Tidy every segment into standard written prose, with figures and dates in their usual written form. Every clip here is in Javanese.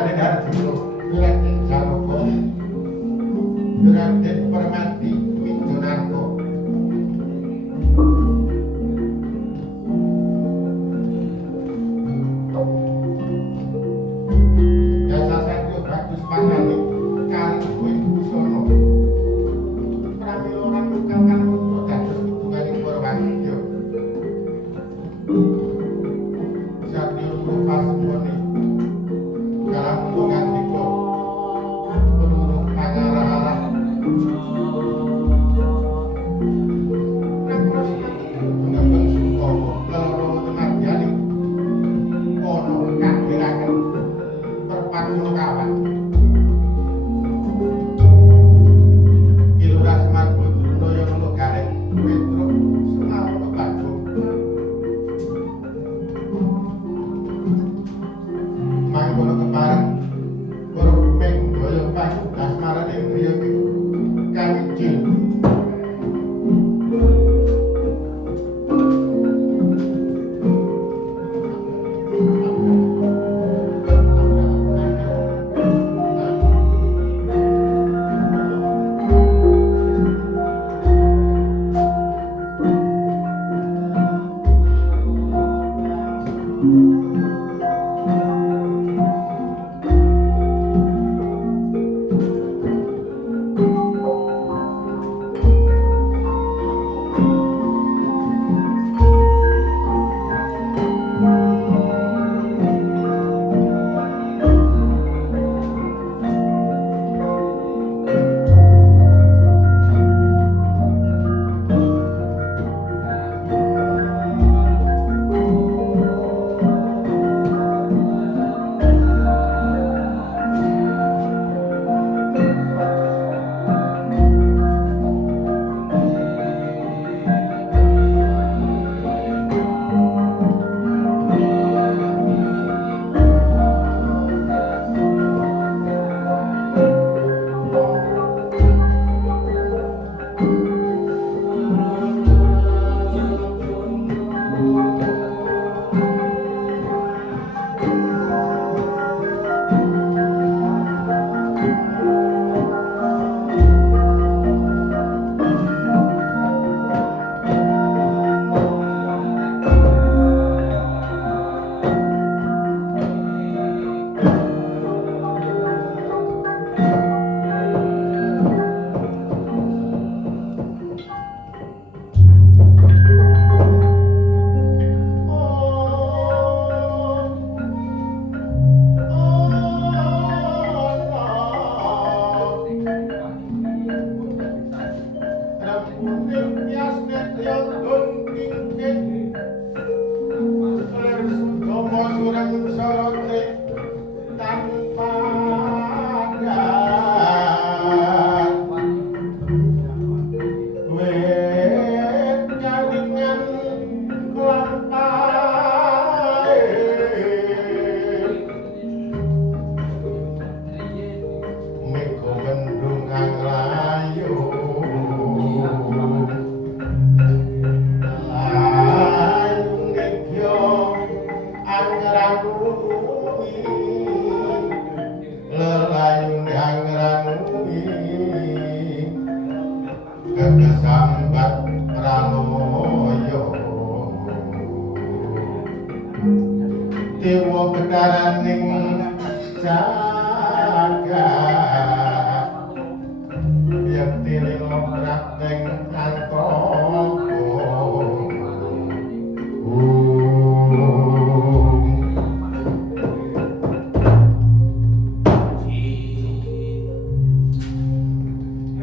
Raden Arjuna Raden Janaka Raden Permati Wijanarka Jasa Satya bagus pangane kali kowe busana pramila ora nukal kan dados pitunganing para wadya Satya pasmone kalam ngandika penurung pangarah ngembang sukowo loro tenadyane ana kadhiraken perpakuna kawan Kiluras Marbuduna yang lo garek Petruk semau kebagung mangkono kepareng Kurmeng daya payu dasmarane griya kawijil Dewa ketaraning jagat yakti lilo prakteng kantoko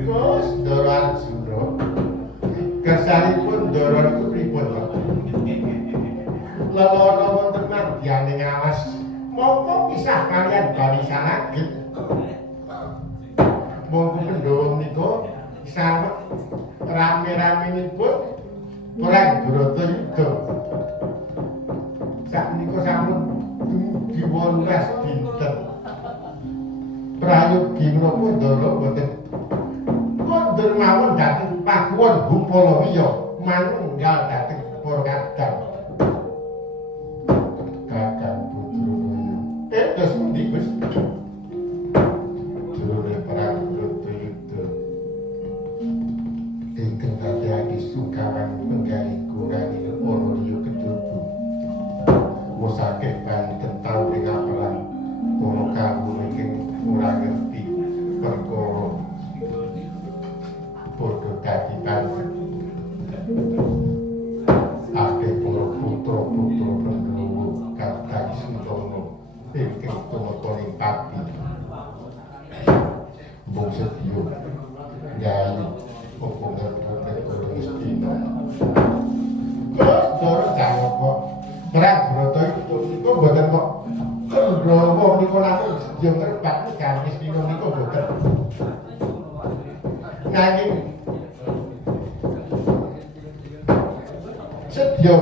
Gus Doro Arjuna kesanipun Doro niku pripun lelono wonten madyaning alas mongko pisah kalian barisanaged monggo Pandhawa menika sarep rame-ramenipun perang Bratayuda sakmenika sampun dumugi 18 dinten prayogi menapa Ndara boten kondur mawon dhateng pakuwon Bupalawiya manunggal dhateng para kadang Kakang Putrajaya. Dos pundi Gus? sedya ngrebat gamis dina niku boten. Nanging sedya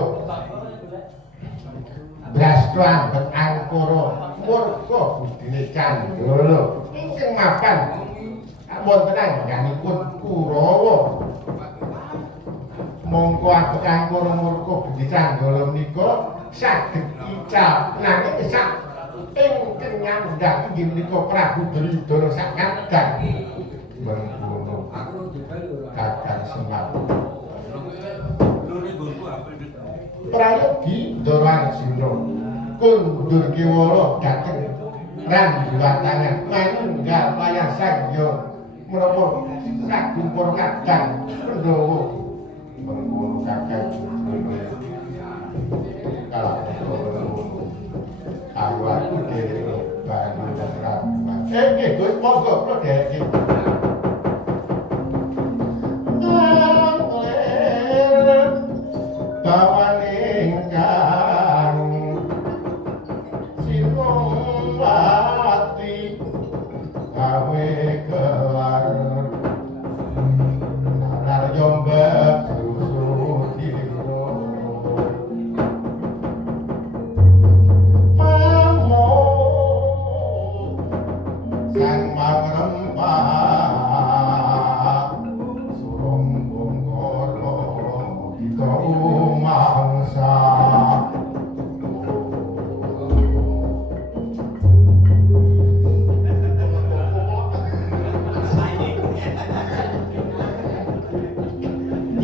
Brasta ambet angkara murka budine Candala ingkang mapan wonten anggenipun Kurawa. Mongko ambet angkara murka budine Candala menika saged icap nanging sak ingkang nyandhang inggih menika Prabu Duryudana sak ngandhang mengkono kakang Semar prayogi Ndara Arjuna kundur kiwala dhateng Randuwatangan manunggal layang sangya menapa sagung para kadang Pandhawa mengkono kakang kalau aku dari Bandung dan Rabuan Gus, monggo kula dereki kawaning kang Sinowati gawe kelar nalar jombak susu diro pamo sang mangrempah surung bongkoro kau mangsa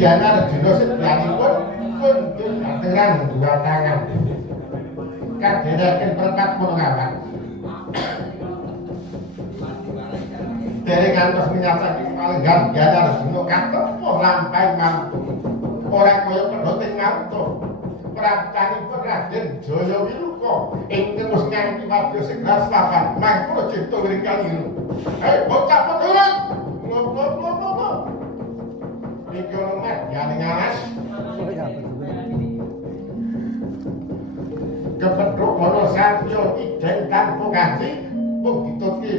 Diana Arjuna sedyanipun kundur dhateng dua tangan kadhiraken perkat Purnawan dereng ngantos menyang palenggan Diana Arjuna katempuh lampahe mampu ora kaya pedhoting mantu praptanipun Raden Jayawiruka ingkang wis nganti wadya segras papan mangko cipta wiring kaliru ayo bocah pedulun ngopo-ngopo iki ono medhane ngalas kepethuk ana satya ideng tanpa ganti mung ditutke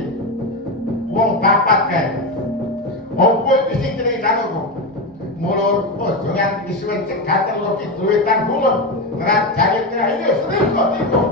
wong papat kae opo iki sing jenenge karo mulur ojo nganti suwe cegaten lo kidul wetan kulon ngrajane traine sering kok iku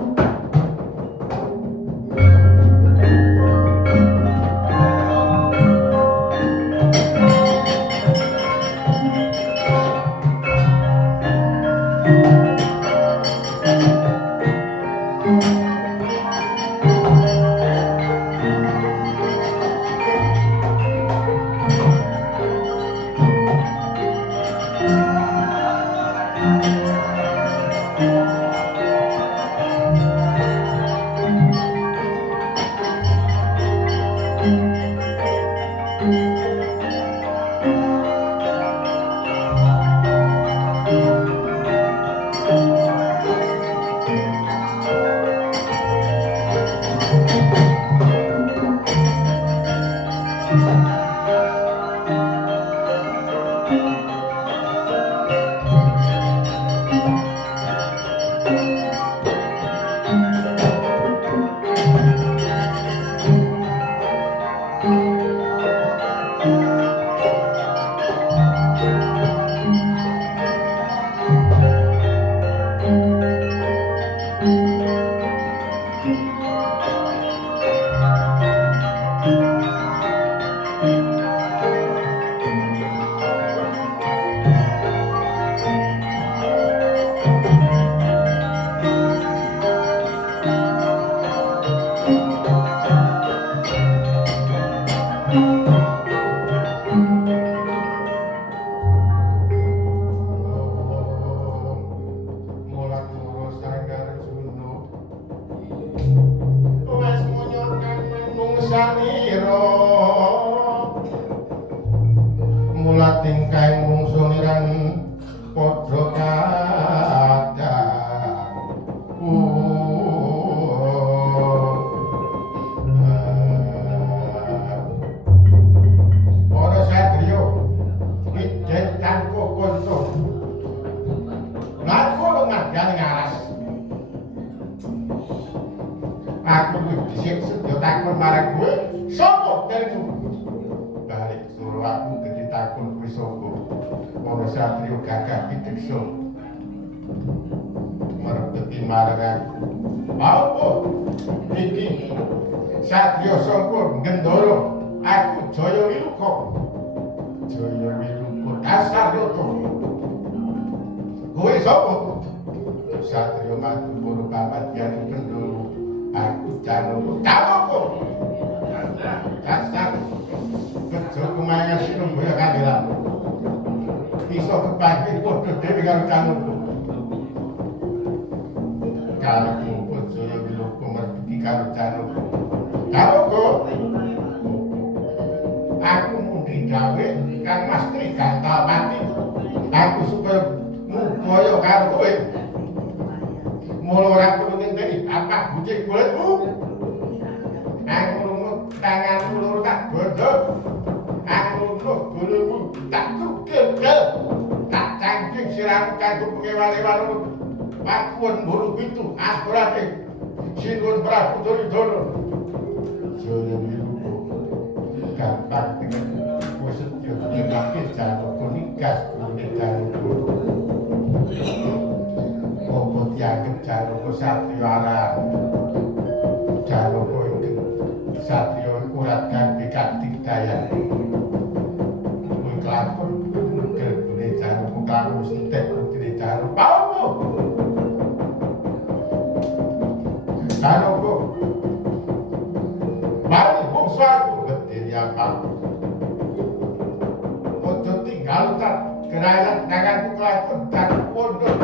takon marang kowe, sapa darimu? Balik suruh aku gede takon kowe sapa? Para satrio gagah pitiksa. Merebeti marang aku. Apa? Iki satrio sapa Gendara? Aku Jaya Wiluka. Jaya Wiluka dasar yoto. Kowe sapa? Satrio matu pura pamadyan Gendara. Aku Janaka. Janaka. Dasar bejo kemaya sinumbuya kangelan. Iso kepanggih padha dhewe karo Janaka. Kalemu Jaya Wiluka merduki karo Janaka. Janaka. Aku mundi gawe Kang Mas Tri Gantawati. Aku supaya mupaya karo kowe. Mula ora perlu ngenteni apa bucih golekmu. Aku lunga tanganmu loro tak godhog. Aku lunga golekmu tak tukil. Tak cangking sirahmu kanggo pengewale-wale. Pakuwon bulu pitu aturake Sinuwun Prabu Duryudana. Jaya Wiluka gampang dengan kowe sedya nyerahke Janaka nigas gune Janaka. Apa dianggep Janaka satrio aran? Janaka iki satrio ora ganti kadigdayan. Kowe kelakon nugel gune Janaka karo sentek putri Janaka. Janaka mari bangsa aku berdiri apa? Ojo tinggal tak kerajaan tanganku kelakon dan pondok.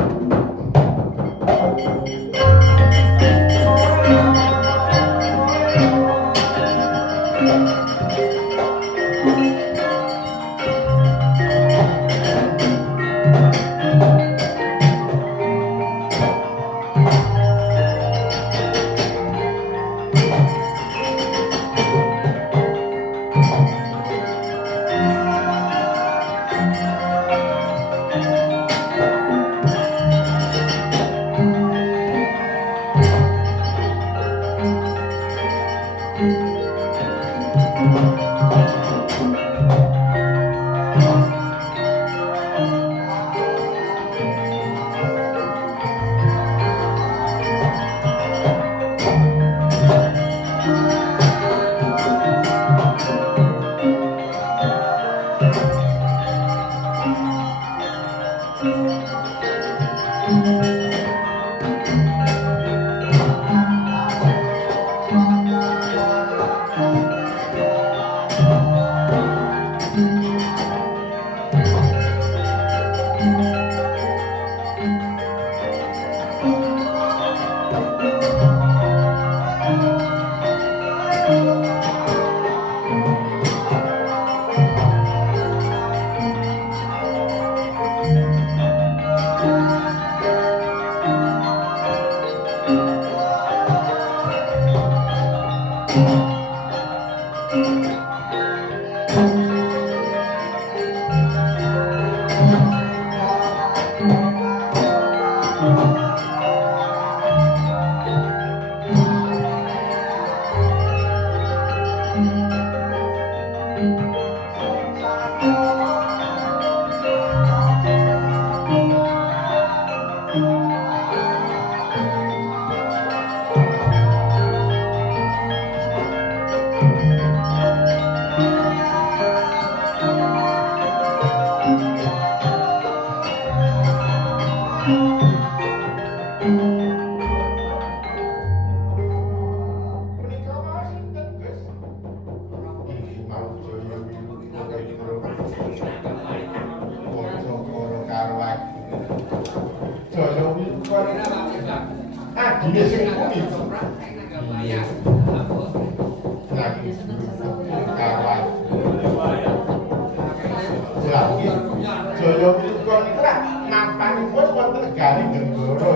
Jaya Wiluka niku lah nampanipun wonten negari Gendara.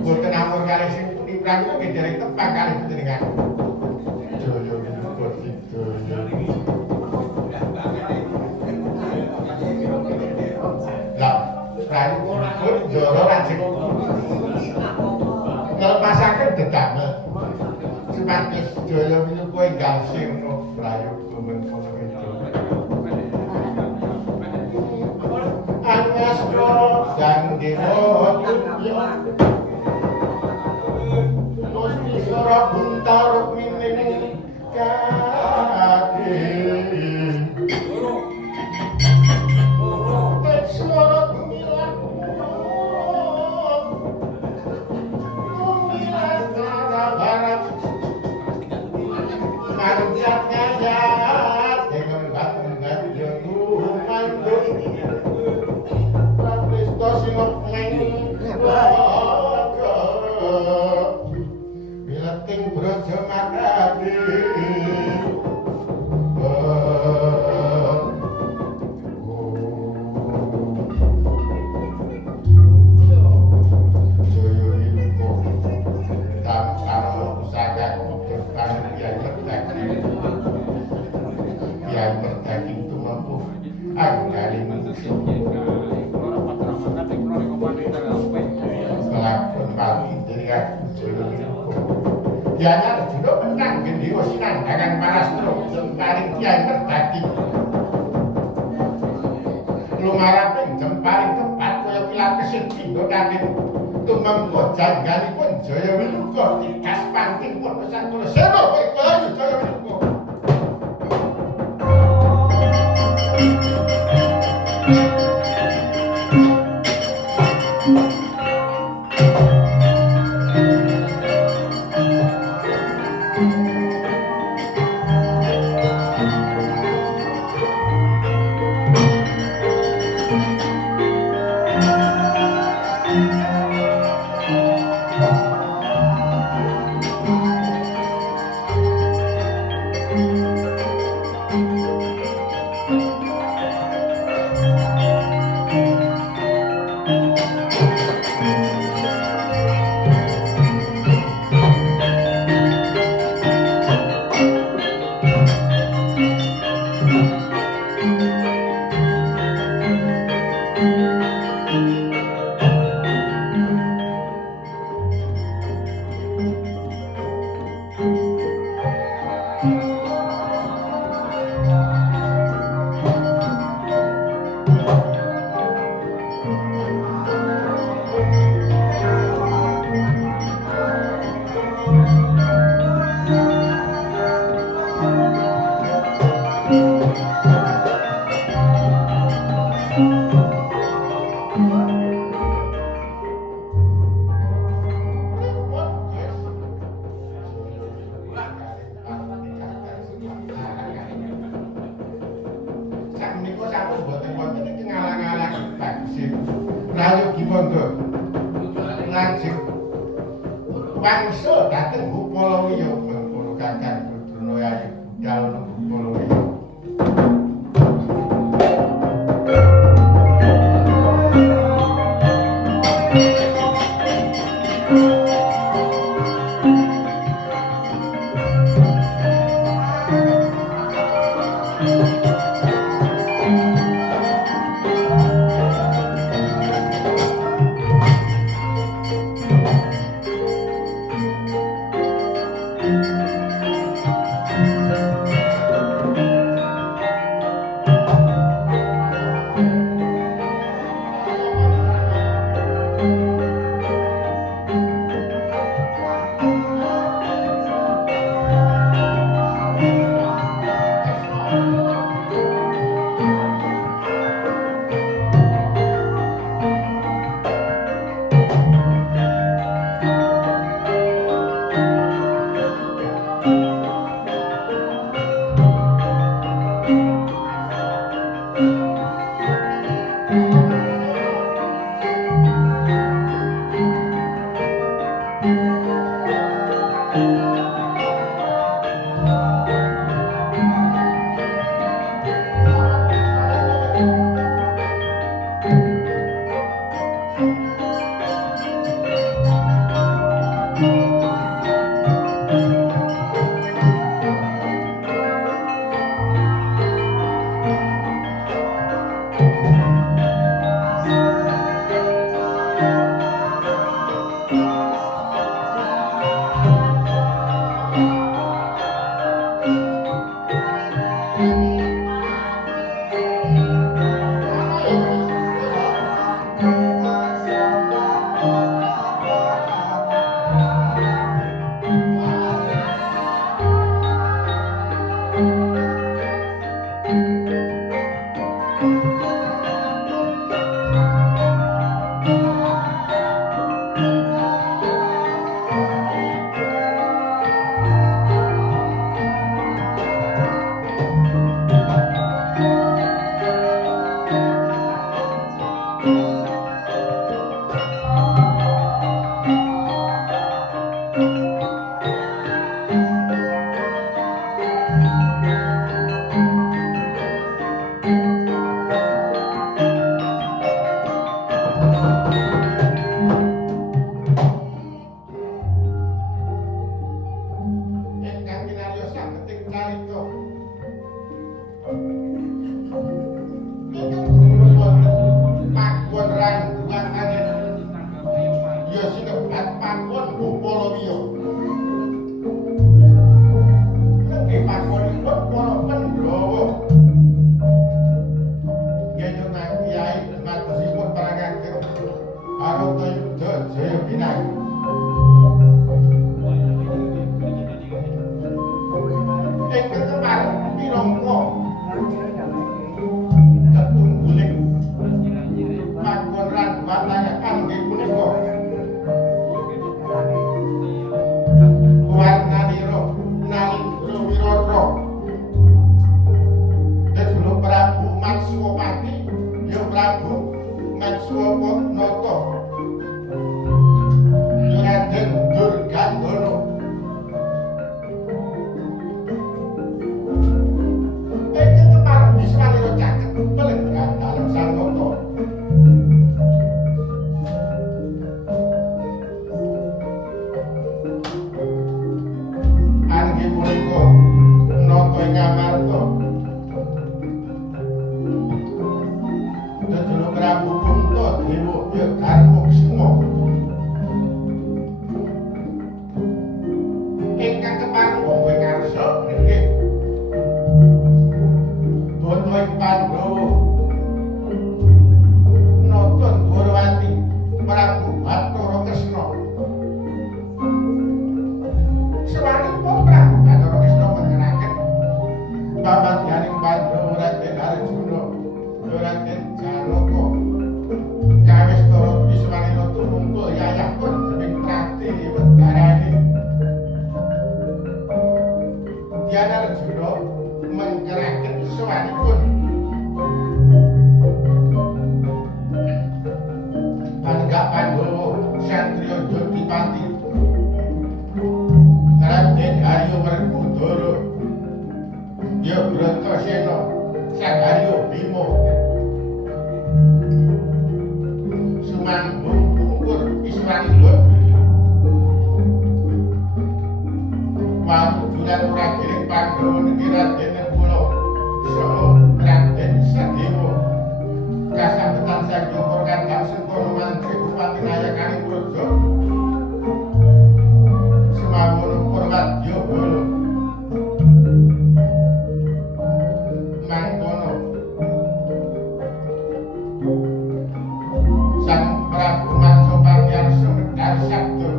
Boten namung kalih sing puniprang niku nggih dereng tepang kalih panjenengan. Jaya Wiluka Sidaya. Lah, prayipun Jara lajeng nglepasaken dedamel. Supados Jaya enggal sirna prayoga mengkono itu. Angastra sang dewa tulya Gusti Sora Buntara Rukmini kadhe Swara tumilan harap manjat ngayat dengan bangun jenggu mandung Prapristo sinok neng raga bileting brojo makadi Dianyar Arjuna menang gendhewa sinandhangan Parastra jemparing Kyai Merdaki. Lumaraping jemparing tempat kaya kilat kesit pindha kanthi tumengga jangganipun Jaya Wiluga tigas pangking pun pesan kula Sena Wirgayu Jaya Wiluga. Wangsa dhateng Bupalawiya mengkono Kakang Drona Yayu budal Bupalawiya. carita. Ingkang pakon rangkuane ya sinebat pakon Upalawiya. Nggih pakonipun para Pandhawa. Yen nang Kyai matosipun parangaken Arata Yuda Jaya Pinang. Ingkang kepareng pirangka ketungguling pakon rangkuane kanggih punika warnanira Nalindra Wirata Dedula Prabu Matswapati ya Prabu Matswapanata ya Raden Durgandana ingkang kepareng wiswanira caket pelenggan dalem sang nata. Anggih punika nata ing Amarta Dedula Prabu Puntadewa ya Darmaksuma ingkang kepareng wong ngarsa nggih Bondo ing Pandhawa Nata Dwarawati Prabu Bathara Kresna. Sawanipun Prabu Bathara Kresna mengenaken babadyaning Pandhawa Raden Arjuna Raden Janaka kawistara wiswanira tumungkul yayahipun dening Prati Wedarane. Dyan Arjuna mengenaken sawanipun Panggak Pandhawa Satriya Jodipati Raden Arya Werkudara ya Bratasena Sagarya Bima sumambung pungkur wiswanipun wajulan prajurit Pandhawa niki Raden Nirmala saha Raden Sadewa kasambetan saking Kandhang Sengkono Mantri Bupati Nayakaning Praja sumawon Purwadya Bala mangkono Sang Prabu Matsapati arsa medhar sabda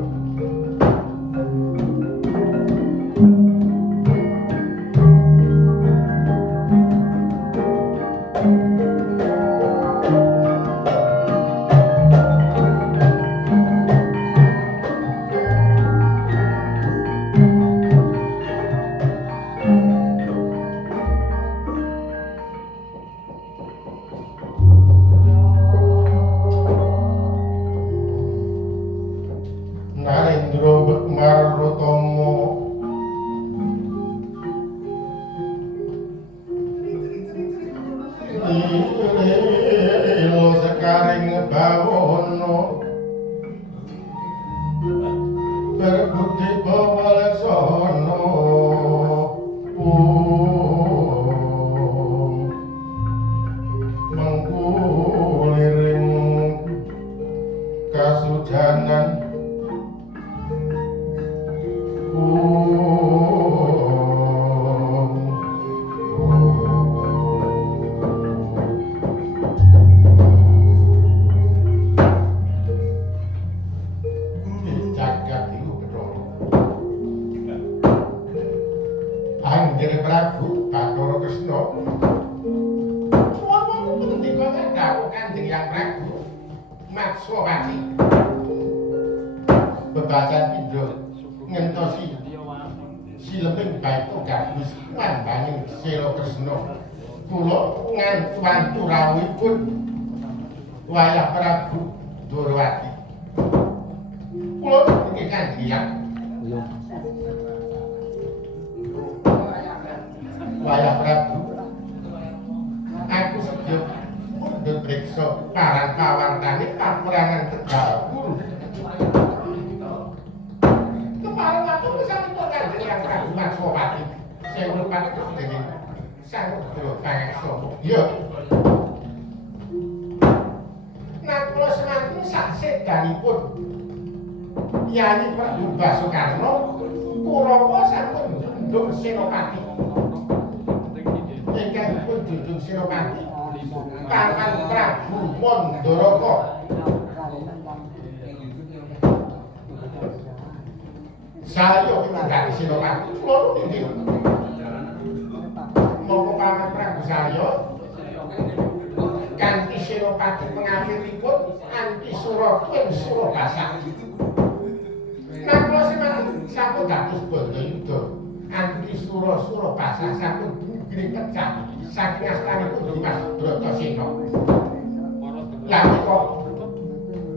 Narendra Marutama ilo sekaring bawana berbudi bawalaksana mengkuliring kasujanan Anggir Prabu Bathara Kresna wonten punika ngandhap Kanjeng Hyang Prabu Matswapati bebasan pindha ngentosi sileping baita gabus ngambaning Sela Kresna kula ngantu rawuhipun wayah Prabu Dwarawati kula niki Kanjeng Hyang wayah Prabu aku sedya mundhut priksa parang kawartane paperangan Tegal Wuru kepareng matur sampun Kanjeng Hyang Prabu Matswapati sing lupat dening sang Drotangsa. Iya. Nah kula semanten sak sedanipun Yayi Prabu Soekarno Kurawa sampun njunjung Senopati. Ingkang dipun njunjung Senopati Paman Prabu Mandaraka. Saya pindah Senopati kula niki. Monggo Paman Prabu saya kanthi Senopati pengamiripun anti Suratun Surabasa. Nah kula semanten sampun dados bondo yuda anti Surabasa sampun gri pecah saking astanipun Dimas Bratasena. Lah menika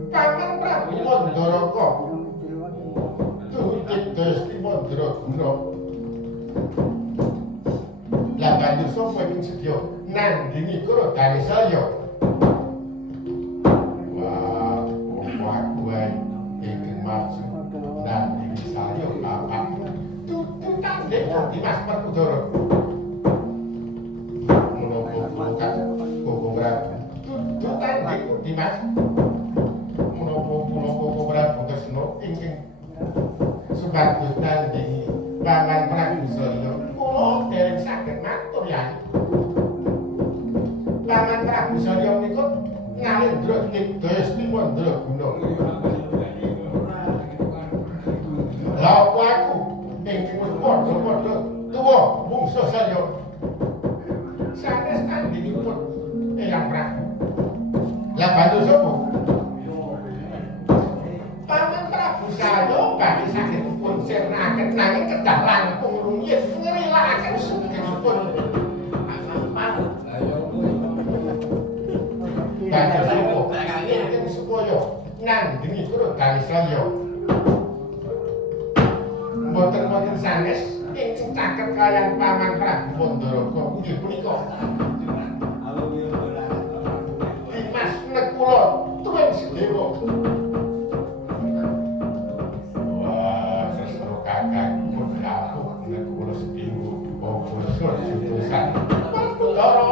Paman Prabu Mandaraka Desti Mandraguna. Lah banjur sapa ing sedya nandingi karo dane saya. Wah, aku wae ingkang maksud nandingi saya Bapak. Tututan dek Dimas Perkudara. Menapa Koko Prabu? Tututan dek Dimas. Menapa Prabu Tresna ingkang supados nandingi Paman Prabu saya kula dereng saged matur Yayi. Paman Prabu saya menika ngalendra Desti Mandraguna. Lha aku ingkang wis padha-padha tuwa mungsa saya. Sanes nandingipun Eyang Prabu. Lah bantu sapa? Paman Prabu saya badhe saged dipun sirnaken nanging kedah langkung rumiyin ngerilakaken sugengipun. Bantu sapa? Ingkang supaya nandingi karo dane saya. Mboten sanes ingkang caket kaliyan Paman Prabu Mandaraka inggih punika Dimas Nekula Tuwin Sedewa. Wah, sesuk kakang pun kapuk Nekula Sedewa basa jutusan. Perkara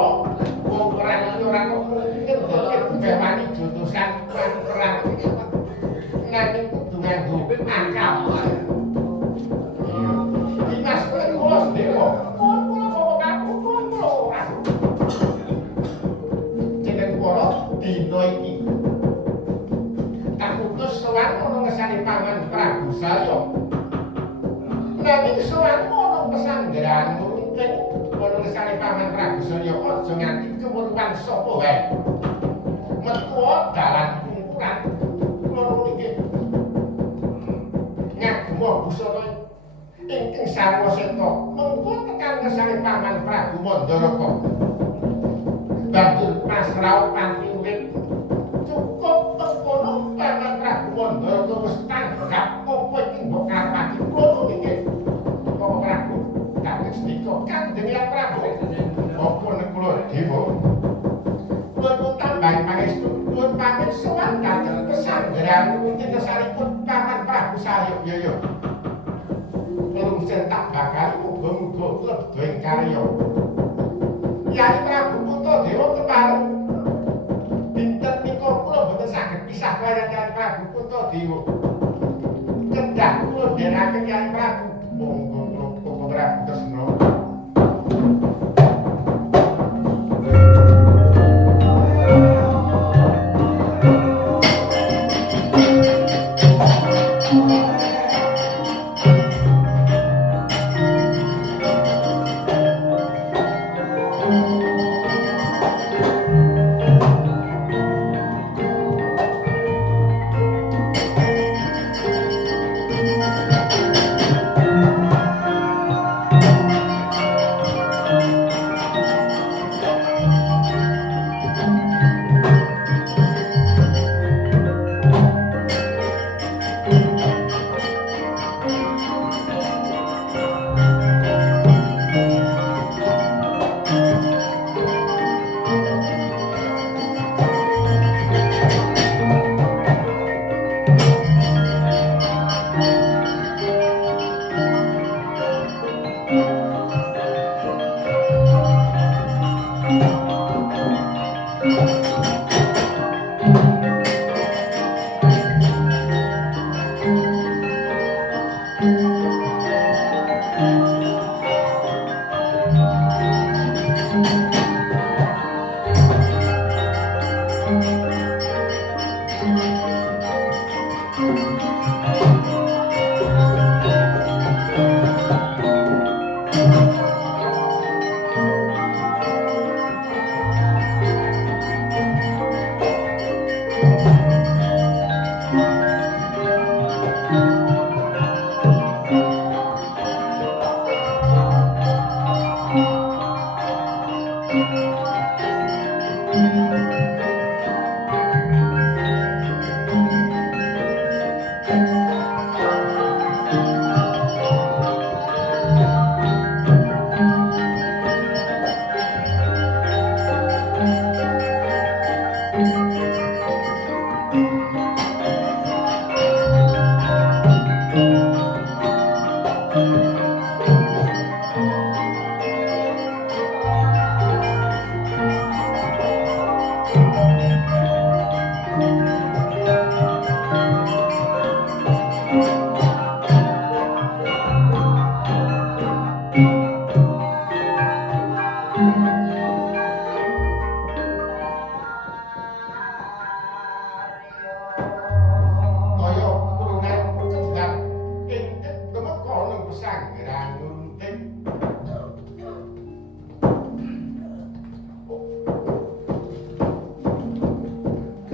wong perang ora kok ngendheke bebani jutusan perang. Nanging kudu nganggo akal. Dimas Nekula Sedewa. Kula ora. Jeneng kula dina iki tak putus sowan ana ngesane Paman Prabu saya. Nanging sowan ana pesanggrahan mungkin ana ngesane Paman Prabu saya aja nganti kemuruan sapa wae. Metu dalan kumpulan kula iki ngagem busana ingkang sarwa seta mengko tekan ngesane Paman Prabu Mandaraka. Banjur pasrah kanthi urip cukup tengkono Paman Prabu Mandaraka wis tanggap apa iki mbok karepake kula niki. Bapak Prabu kanthi sedika Kanjeng Hyang Prabu apa Nekula Dewa. Kula tambahi pangestu nuwun pamit sowan dhateng pesanggrahan mungkin kesalipun Paman Prabu Salya. Ya. Pelungsen tak bakal muga-muga lebeng karya. Yayi Prabu Puntadewa kepareng. Dinten nika kula boten saged pisah kaliyan Yayi Prabu Puntadewa. Kedah kula dherekaken Yayi Prabu. Monggo Koko Prabu Tresna.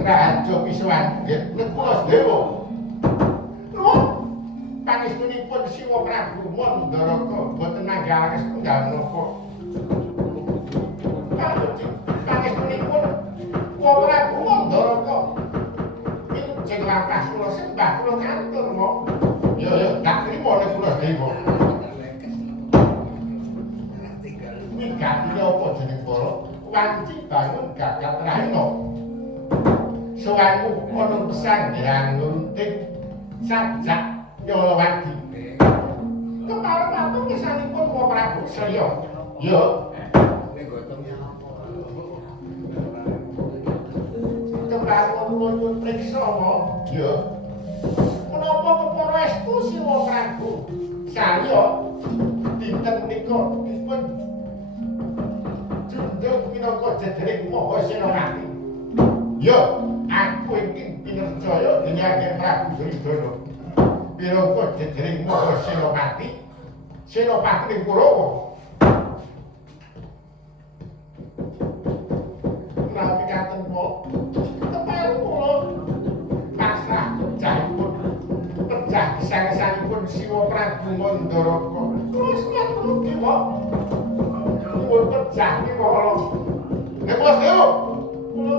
Raja Pisuwan nggih kula sedewa. Nuwun pangestunipun Siwa Prabu Mandaraka boten nanggalaken setunggal menapa. Pangestunipun Siwa Prabu Mandaraka wilujeng lampah kula sembah kula ngantur mo. Ya tak trimo nek kula sedewa. Migati apa jeneng para wanci bangun gagat rahina. Sowanmu ana pesan derang nunting sajak Yolowati. Kepala batu kesanipun Siwa Prabu Salya. Ya. Kepala nyuwun priksa mo. Ya. Menapa kepara estu Siwa Prabu Salya dinten menika dipun junduk minangka jedering Maha Senopati. Ya. Aku ingin pinercaya dening Prabu Duryudana. Minangka jedering Maha Senopati, Senopati ning Kurawa. Menawi katen po, kepala kula pasrah pejahipun, pejah gesang-gesangipun Siwa Prabu Mandaraka. Terus kula dewa. Nuwun pejah kula. Nek Mas Dewa, kula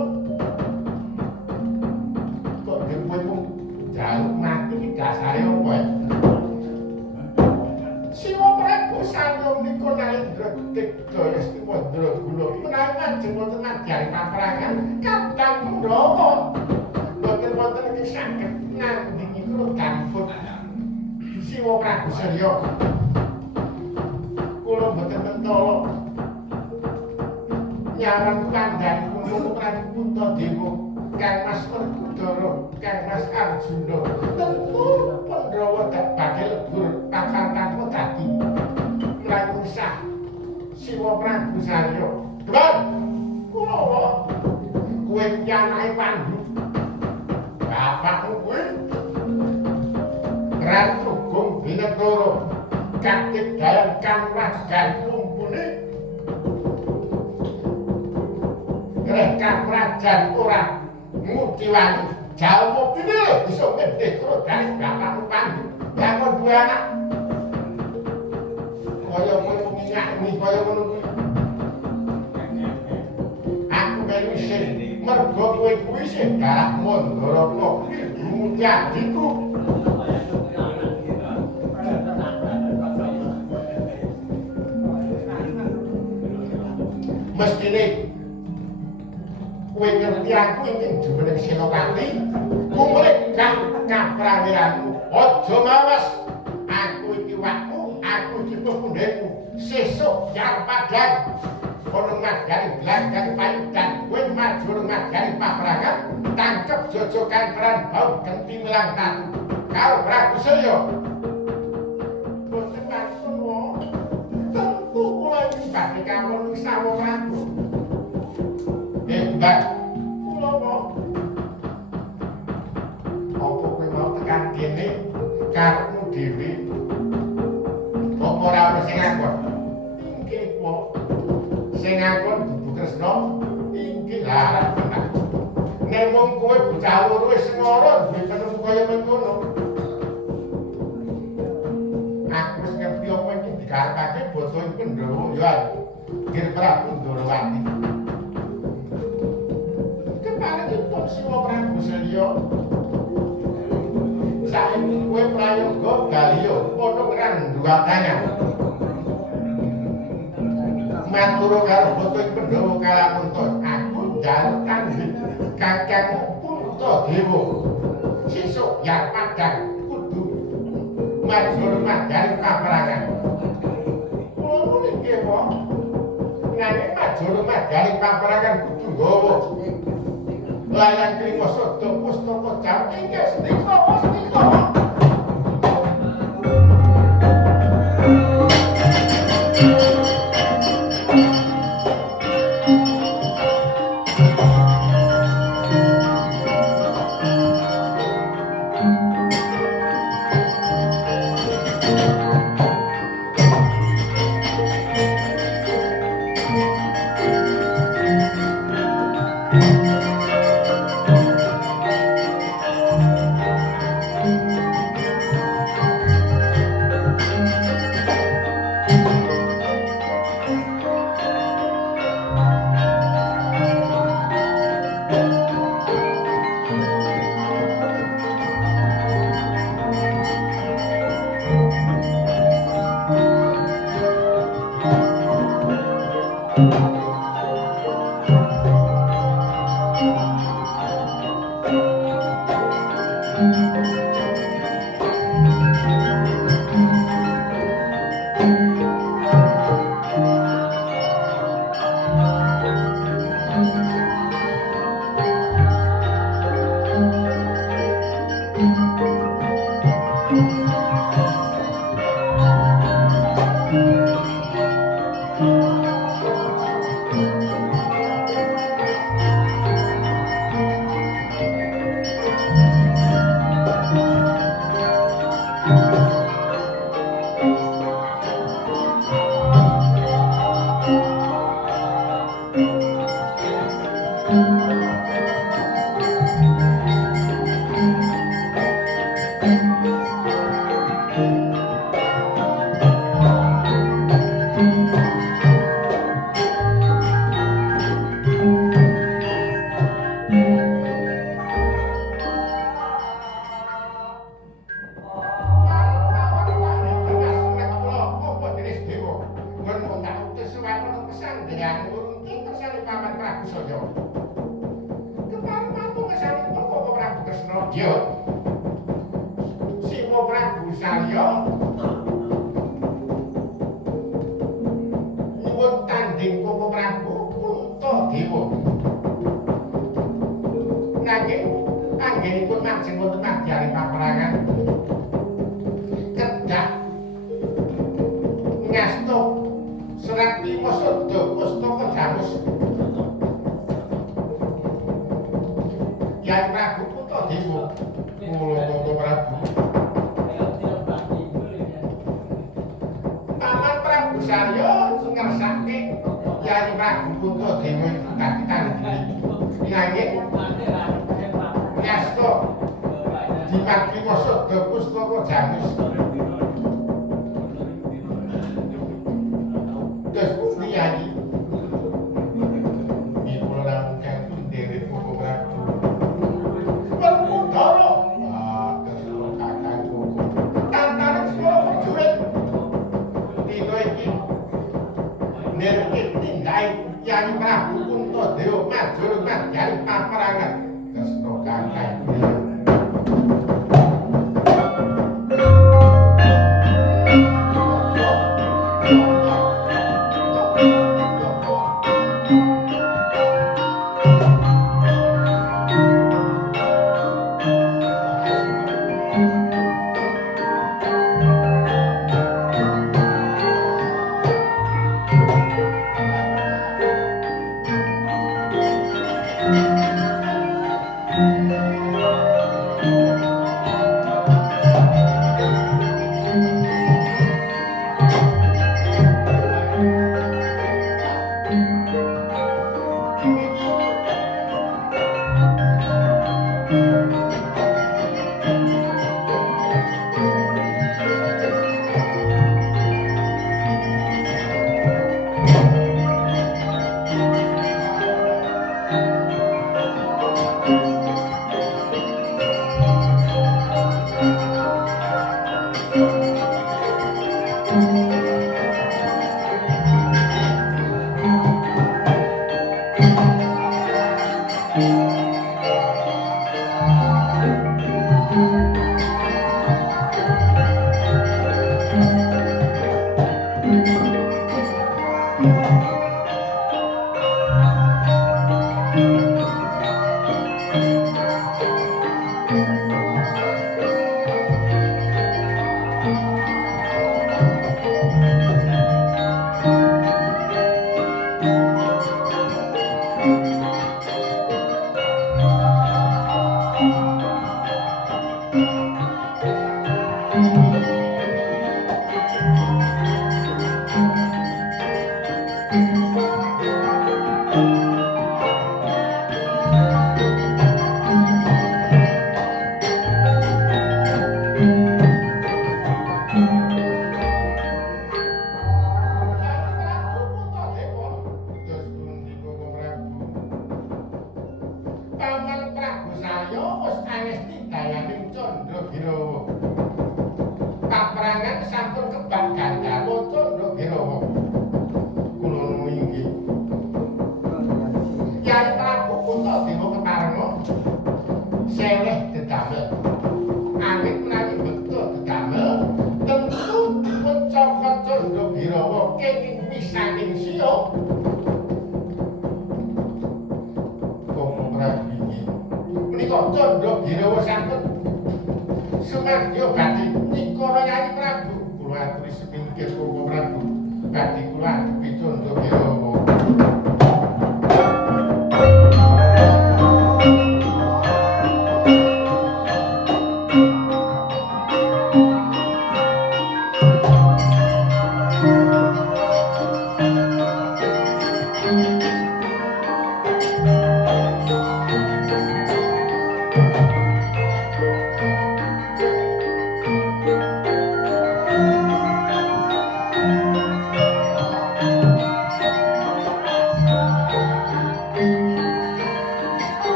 jaluk mati iki dasare apa ya? Siwa Prabu Salya menika nalindra Daya Sri Mandraguna menawi lajeng wonten nadyan paperangan kadang Pandhawa boten wonten ing saged nandingi krodhanipun Siwa Prabu Salya. Kula boten mentala nyawan kandhanipun Prabu Puntadewa Kang Mas Werkudara, Kang Mas Arjuna, tentu Pandhawa dak badhe lebur papan tanpa dadi. Mlayu sah Siwa Prabu Salya. Dhuwur, kula kowe anake Pandhu. Bapakmu kuwi Ratu Gung Binegara, Kadhidhayan Kanuragan mumpuni. Greh Kaprajan ora Mudiwani Jalma pinilih bisa ngedhe krodhane bapakmu Pandhu. Lah kok duwe anak. Kaya kowe pengingat iki kaya ngono kuwi. Aku melu sing mergo kowe kuwi sing darah Mandaraka ibumu adikku. Mestine kowe ngerti aku ingin jumeneng Senopati, umurip kang kaprawiranmu. Aja mawas, aku iki wakmu, aku iki pepundhenmu. Sesuk jar padang ana madani blagang payudan, kowe maju madani paperangan, tangkep jojokan peran bau genti milang tatu. Karo Prabu Salya. Boten maksud tentu kula iki badhe kawon sawo Prabu. Mbak, kula kok apa kowe mau tekan kene karepmu dhewe. Apa ora ono sing ngakon? Inggih kok. Sing ngakon Dudu Kresna inggih larang tenan. Nek wong kowe bocah loro wis ngoro duwe penemu kaya mengkono. Aku wis ngerti apa iki digarapake basa Pandhawa ya. Gir Prabu Ndorowati. Keparenipun Siwa Prabu Selya. Saiki kowe prayoga Galya padha ngranduwatana. Matur karo basa Pandhawa kalamunta aku njaluk tanggih Kakang Puntadewa. Sesuk ya padhang kudu majur madhari paperangan. Kulo niki kok nanging majur madhari paperangan kudu nggawa layang krima sada pustaka jam inggih senika senika.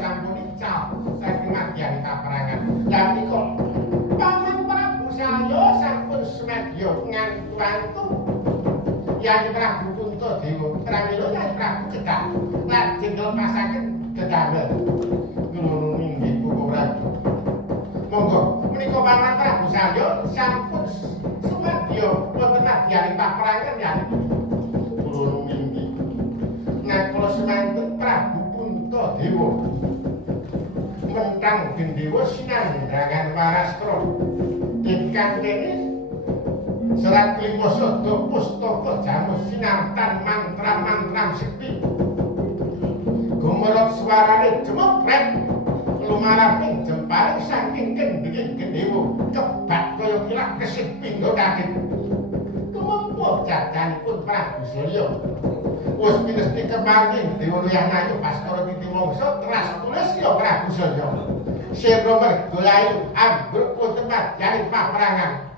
sampun ical saking madyan kaperangan. Lah menika Paman Prabu Salya sampun sumedya ngantu-antu Yai Prabu Puntadewa pramila Yai Prabu Cekak lajeng nglepasaken dedamel. Ngono inggih Bapak Prabu. Monggo menika Paman Prabu Salya sampun sumedya wonten madyan kaperangan ya. Ngono inggih. Ngakula semanten Prabu Puntadewa mentang gendhewa sinandhangan Warastra ingkang dene serat klima sada pustaka jamus sinartan mantra-mantra sekti gumerep swarane jemeprek lumaraping jemparing saking kendhing gendhewa kebat kaya kilat kesih pindha kakit tumempuh jajanipun Prabu Salya wis pinesti kepanggih Dewa Hyang Baskara Titi Wangsa teras tulis ya Prabu Salya sira mergolayu ambruk wonten madyaning paperangan.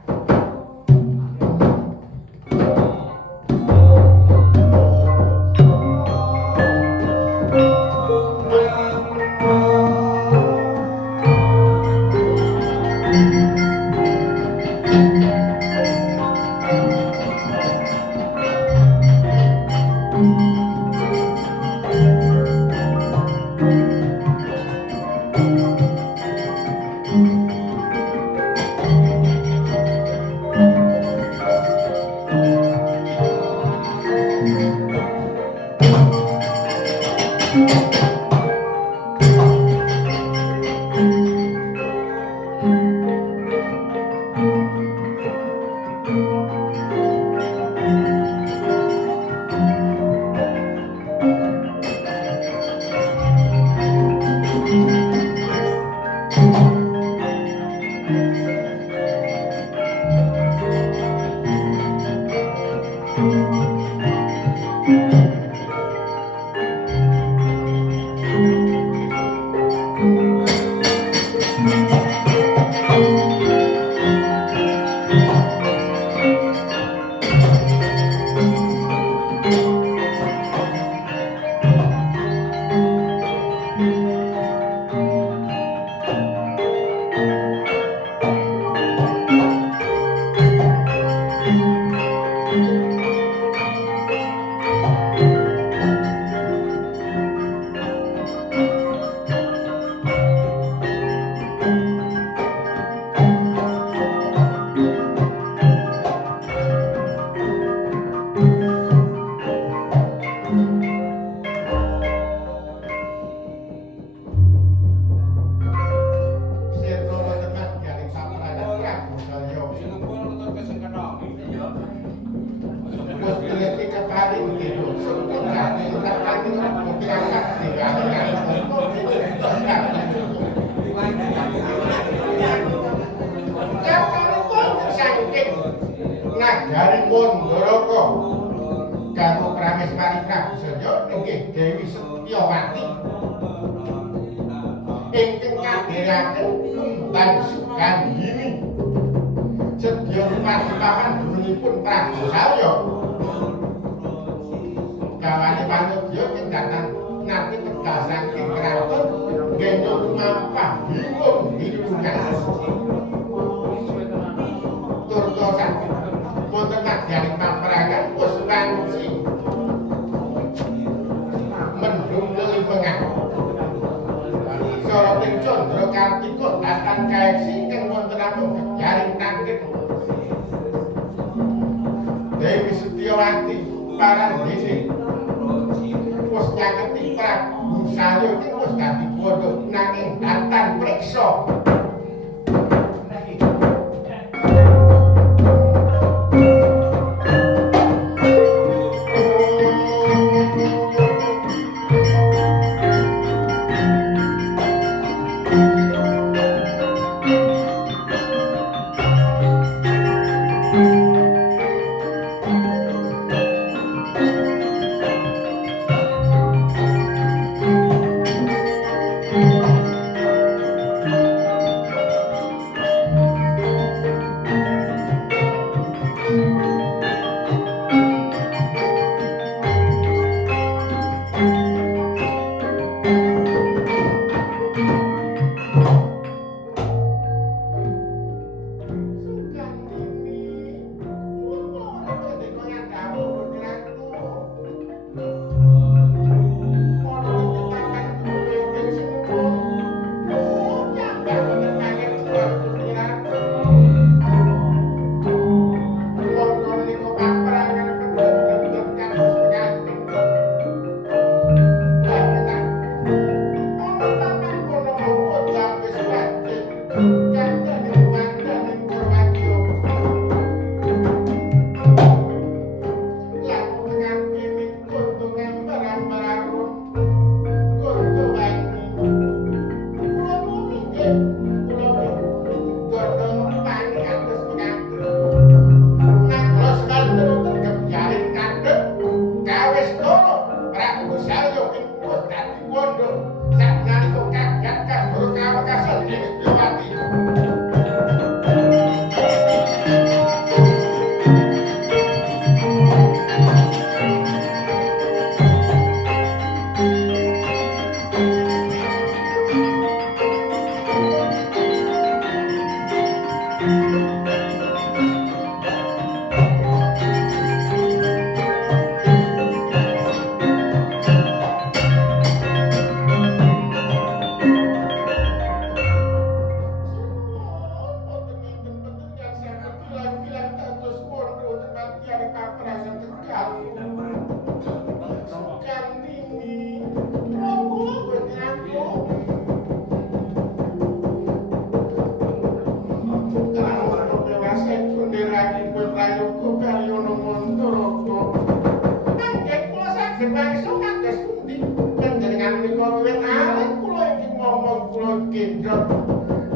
sayo ing wis dadi wondo saknalika kagat kabur kawekasan Dewi Setiawati.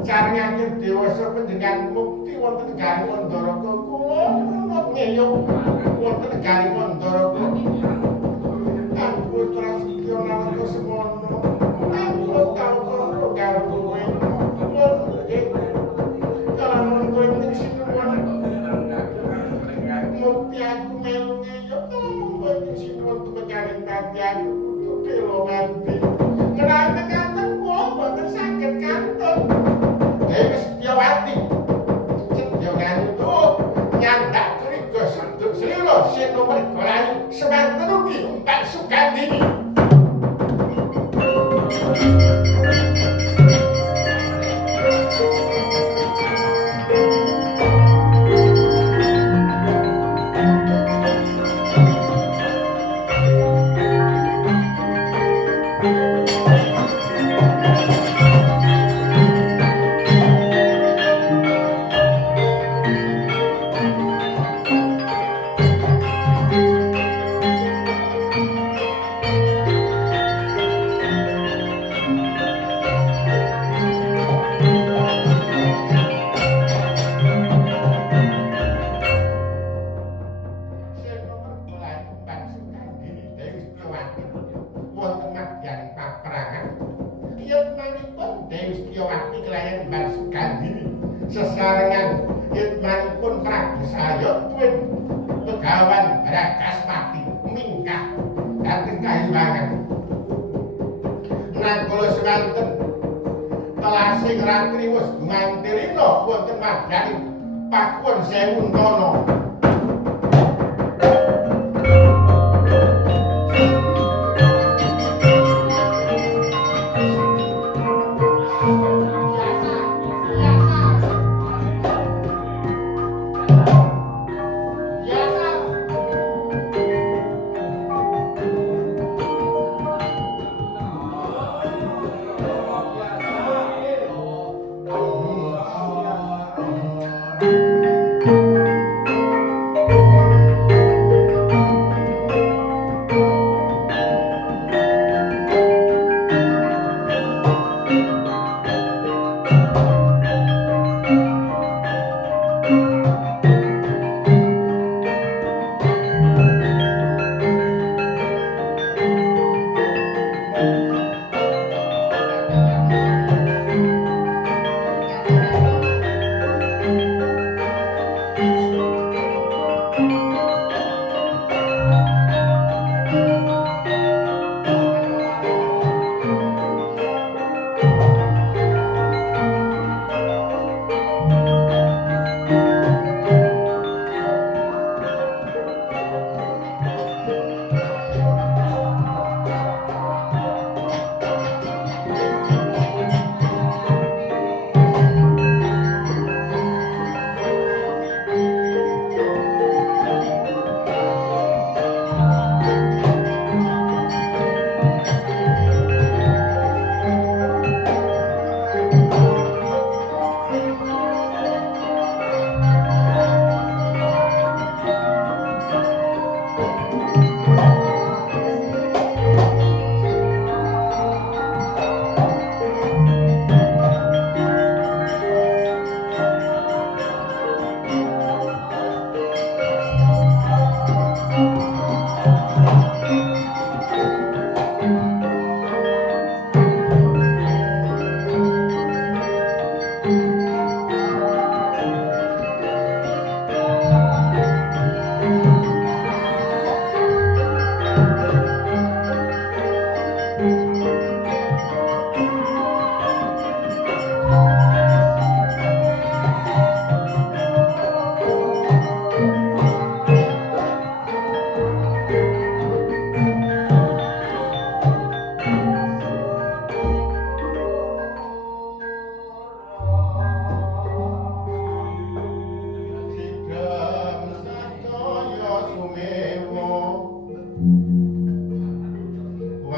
Carnyaken dewasa panjenengan mukti wonten negari Mandharaka kula runut ngeyuk wonten negari Mandharaka. Aku prasetyo nalika semono aku tau karo karo kowe. Kalamun kowe ning sinuwun mukti aku melu ngeyuk kalamun kowe ning sinuwun tumekaring pati aku kudu telo nganti. Ngenane kanten kula boten saged kantun. Dewi Setiawati Setiawati itu nyandak curiga sanduk selilo si nomor golayu semanten ugi Mbak Sukandini. Sesarengan yitmanipun Prabu Sayatwin Begawan Ragaspati mingkah dhateng Kahyangan. Nagara semanten telasing ratri wis gumantirina wonten madyaning Pakuwon Sewuntana.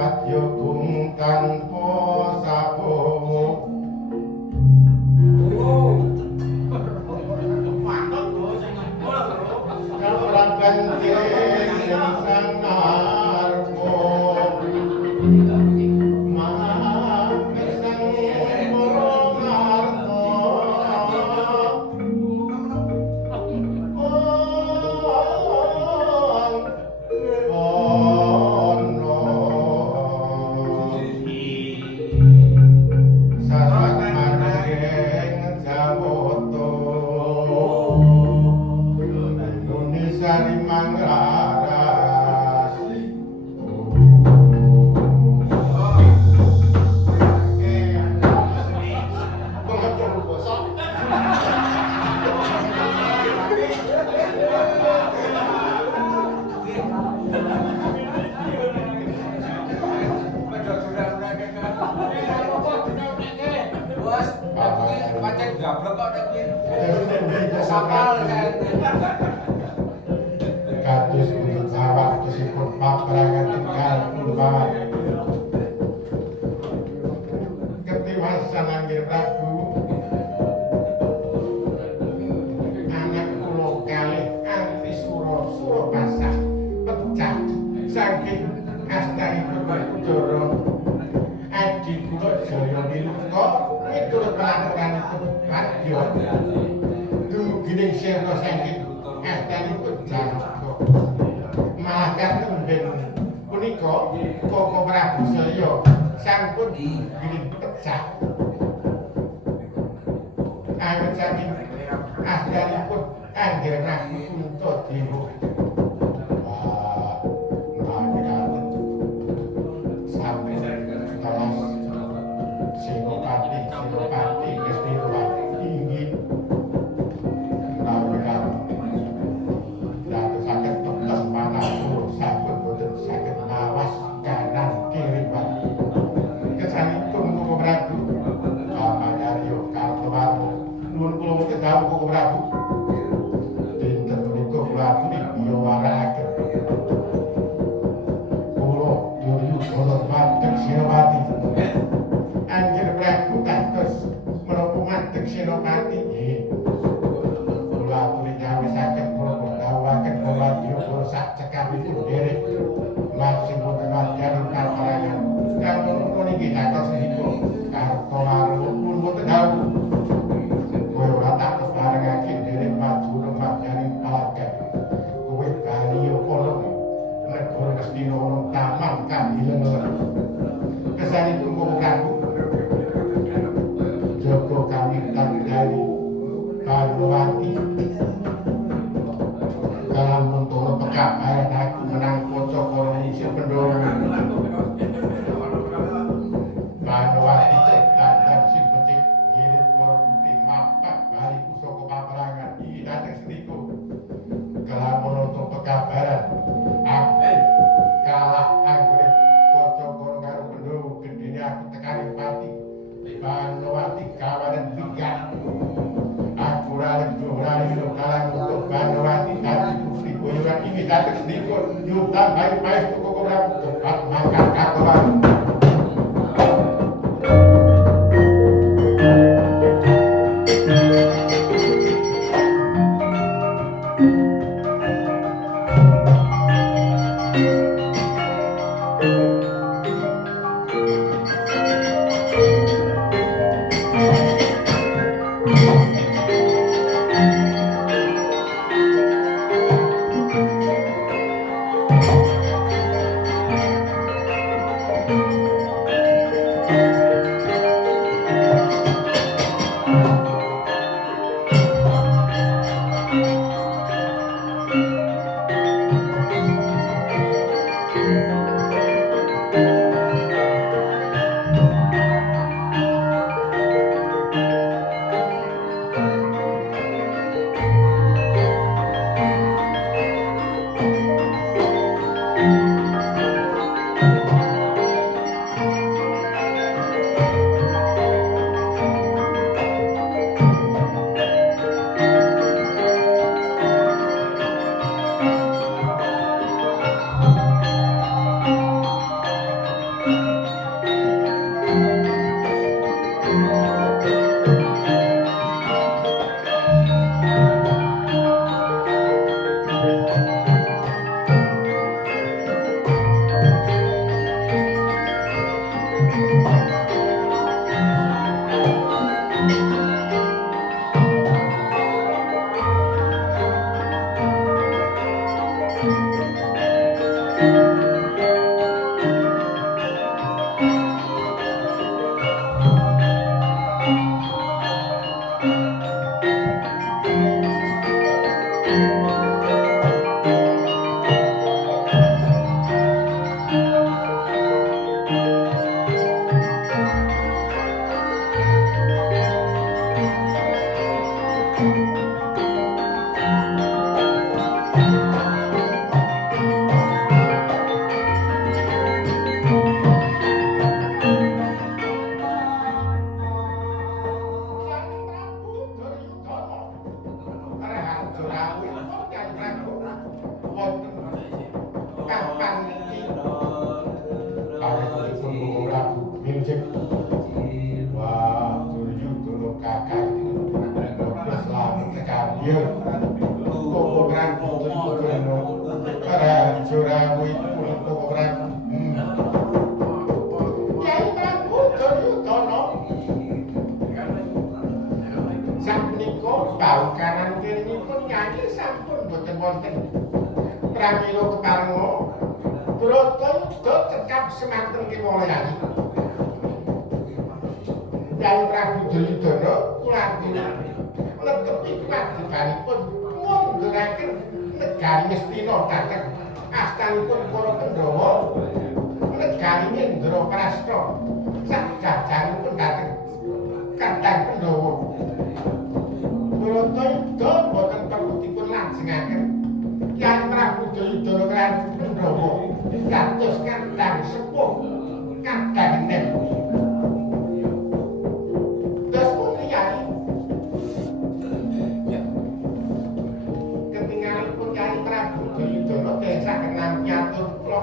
wadya gung tanpa sabawa Kawarang banjir sang narko Mahapisang murong arto Sasak maneng jawoto Sari Mangraras Bos, pancen gablek kok nek kuwi. Sapal kan. Kados pun sawak kesipun paprangan tegal purba ketiwasan Anggir Prabu anak kula kalih anti sura pasah pecah saking astanipun Kudara adi kula Jaya Niluka miturut pelakuranipun Wadya dumugining sirna saking astanipun Janaka malah katemben punika Koko Prabu Salya sampun digiling pecah awit saking astanipun Anggir Prabu Puntadewa sampai telas Senopati Kestirowati inggih saged mawas kanan kiri kesanipun Koko Prabu Pamanarya Kartowarma nuwun kula kedhawuh Koko Prabu dinten punika kula aturi biya warakaken kula Duryudana madheg Senopati Anggir Prabu kados menapa madheg Senopati nggih kula aturi nyawisaken kula kedhawuhaken Wadya sak cekapipun derek Masing wadyan kaparangan kang niki kados nipun Kartowarma pun boten dawuh kowe ora tak keparengake derek maju rumadyaning palagan kowe bali ana negara Ngastina ana taman kandilen kesanipun Koko Prabu jaga kawitan dari Panowati kalamun tono pekabaran aku menang pocok karo isi pendoro Panowati cedak sing becik ngirit para putih mapak bali pusaka paprangan iki dateng sediko kalamun tono pekabaran aku kalah anggere pocok karo pendoro gedene aku tekani pati Panowati kawanan tiga aku rali kalah untuk Panowati tapi putri boyoran ini datang sedikit yuta baik-baik untuk Koko Prabu cepat makan Kartowarma wonten pramila keparengna Bratayuda cekap semanten kewalayani. Kyai Prabu Duryudana kuladina netepi kewajibanipun ngunduraken negari Ngastina dhateng astanipun para Pandhawa negari Indraprastha sajajangipun dhateng Kadang Pandhawa. Bratayuda boten perlu dipun lajengaken Kyai Prabu Duryudana lan Pandhawa dados kadang sepuh kadang enem. Dos pun Kyai ketinggalipun Kyai Prabu Duryudana desaken nampi atur kula.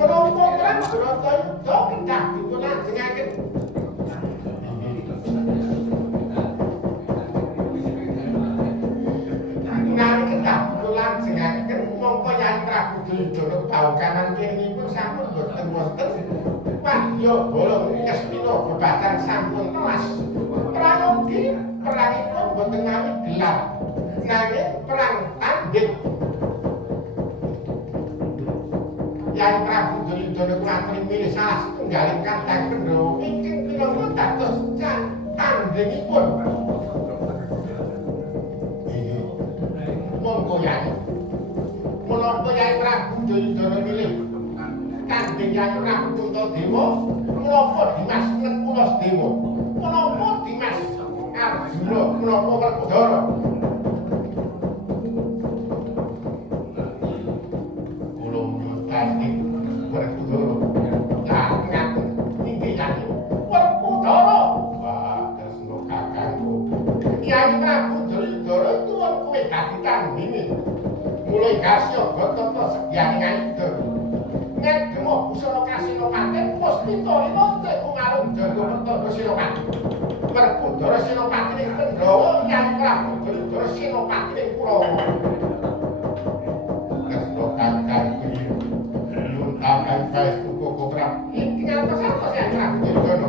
Menapa perang Bratayuda kedah dipun lajengaken mongko Kyai Prabu Duryudana paukanan kiringipun sampun boten wonten wahya bala Ngastina bebasan sampun telas prayogi perangipun boten ngami gelar nanging perang tanding. Kyai Prabu Duryudana kuwi milih salah setunggaling Kadang Pandhawa ingkang kira-kira dados tandingipun. Monggo Kyai menapa Kyai Prabu Duryudana milih tanding Kyai Prabu Puntadewa menapa Dimas Nekulasdewa menapa Dimas Arjuna menapa Werkudara. Kula mutane Werkudara ngaten inggih Kyai Werkudara. Wah tresna kakangku Kyai Prabu Duryudana tuwun kowe dadi tandinge mulai kasih gototo segian ngaidur ngedemo busana Kasinopaten Puspitoli nonte kungalung jago bertodo Sinopati Werkudara Sinopati ning Pandhawa Kyai Prabu Duryudana Sinopati ning Kurawa. Kesno kakang nyuwun kakang saestu koko Prabu iki ngantos-antos Kyai Prabu Duryudana.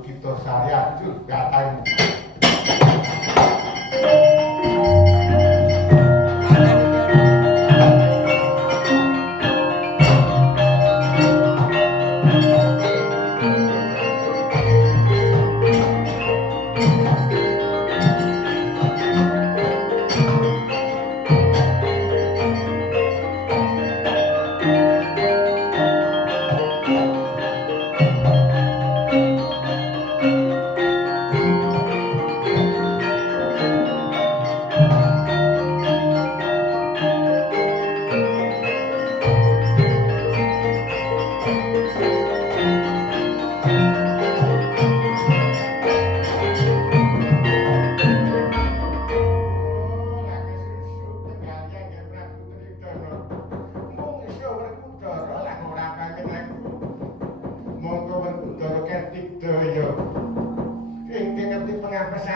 Kita saya juga tahu.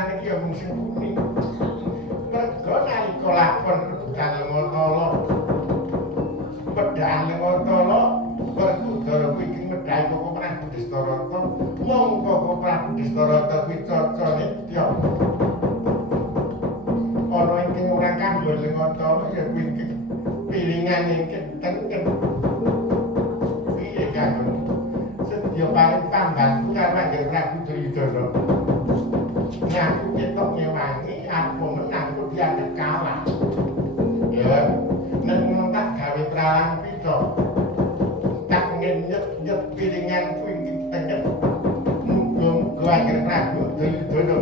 panjenengan iki ya mung sing kuning. Mergo nalika lakon rebutan Lengatala. Pedhaan Lengatala Werkudara kuwi iki medhai Koko Prabu Destarata. Monggo Koko Prabu Destarata kuwi caca nedya. Ana ingkang ora kanggo Lengatala ya kuwi pilingan ingkang tengen. Piye kanggo? Sedya paring pambantu karo Kanjeng Prabu Duryudana. Ngaku ketok nyewangi apa menang kok dianggep kalah. Ya, nek ngono tak gawe pralang pita. Tak nyet piringan kuwi tengen. Muga-muga Kanjeng Prabu Duryudana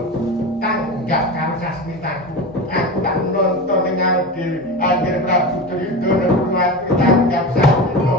tanggap karo sasmitaku. Aku tak nonton ning ngarep dhewe Kanjeng Prabu Duryudana kula tanggap sasmita.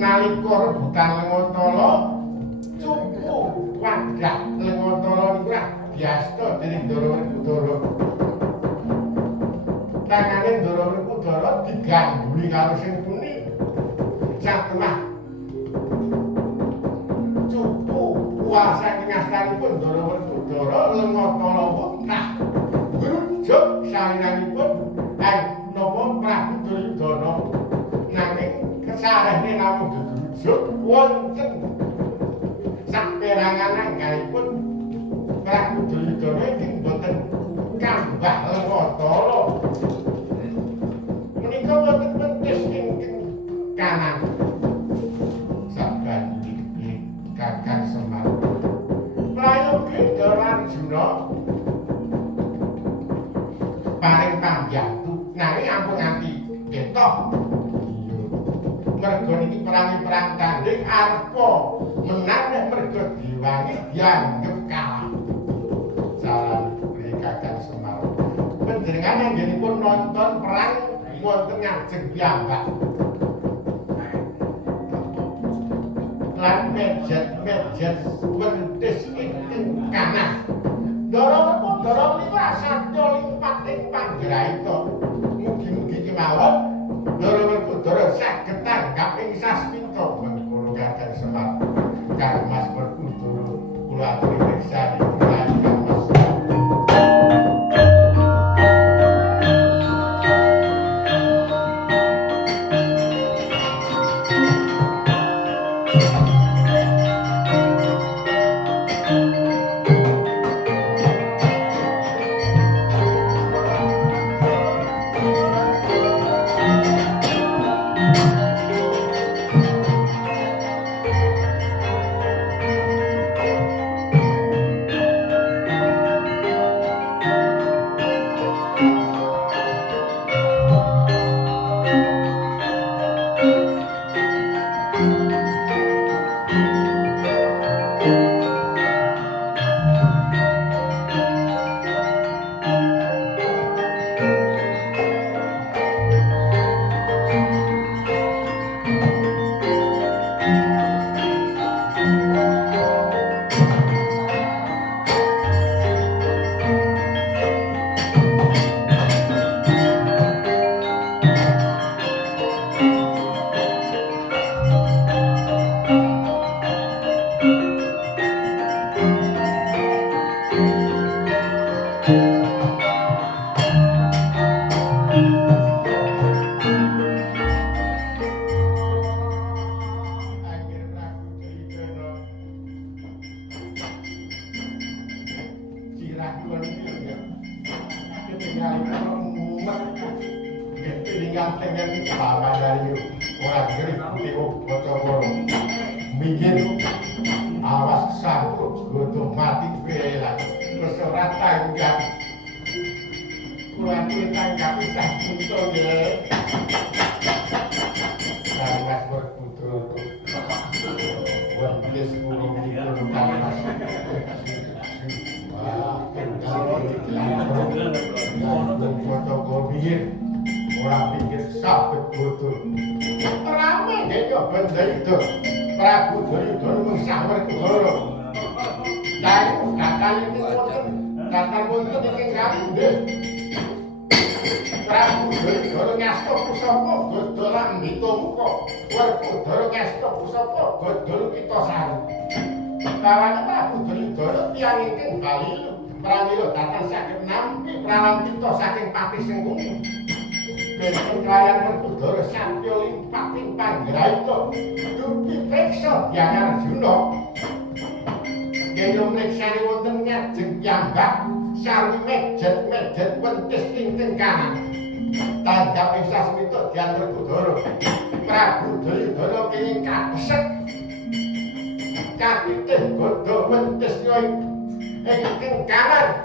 Nalika rebutan Lengatala cupu wadah Lengatala niku ra biasta dening Ndara Werkudara. Tangane Ndara Werkudara digandhuli karo sing puni. Satemah cupu kuasa ing astanipun Ndara Werkudara Lengatala wonten grujuk salinanipun napa Prabu Duryudana. Nanging kesarehne namung gegrujuk wonten saperangan anggalipun Prabu Duryudana ing boten kambah Lengatala. Menika wonten mentis ingkang kanan. Sabanjuripun Kakang Semar prayogi Arjuna paring pambiyantu nanging ampun nganti ketok. Mergo niki perang tanding arepa menang nek mergo diwangi dianggep kalah. Salam beri Kakang Semar. Panjenengan anggenipun nonton perang wonten ngajeng piyambak. Lan mejet wentis ingkang kanan. Ndara Werkudara menika satya limpat ing panggraita. Mugi-mugi kemawon Ndara Werkudara saged tanggap ing sasmita mengkono Kakang Semar. Kang Mas Werkudara kula aturi mirsani Kang Mas. Pilingan tengen bapak dari orang geri tiwo bocor minggir awas sangkut godo mati bela terus ora tanggap kurang tanggap bisa untuk ya Mas berputu wis urung iki Mas wah foto minggir ora pikir sabet bodoh. Rame dek yo bendaido. Prabu Duryudana mengsawer kegoro. Lah katan iki wonten iki nggih. Prabu Duryudana ngasta pusaka godolan mitumuka. Werkudara ngasta pusaka godol kita sari. Kawane Prabu Duryudana tiyang ingkang bali pramila datan saged nampi prawan kita saking pati sengkung. Benten kelayan Werkudara Satya limpating panggraita dupi preksa Hyang Arjuna yen mriksani wonten ngajeng piyambak sarwi mejet wentis ing kanan tanggap ing sasmita Hyang Werkudara Prabu Duryudana kenging kabeset kapitih godho wentis ing kanan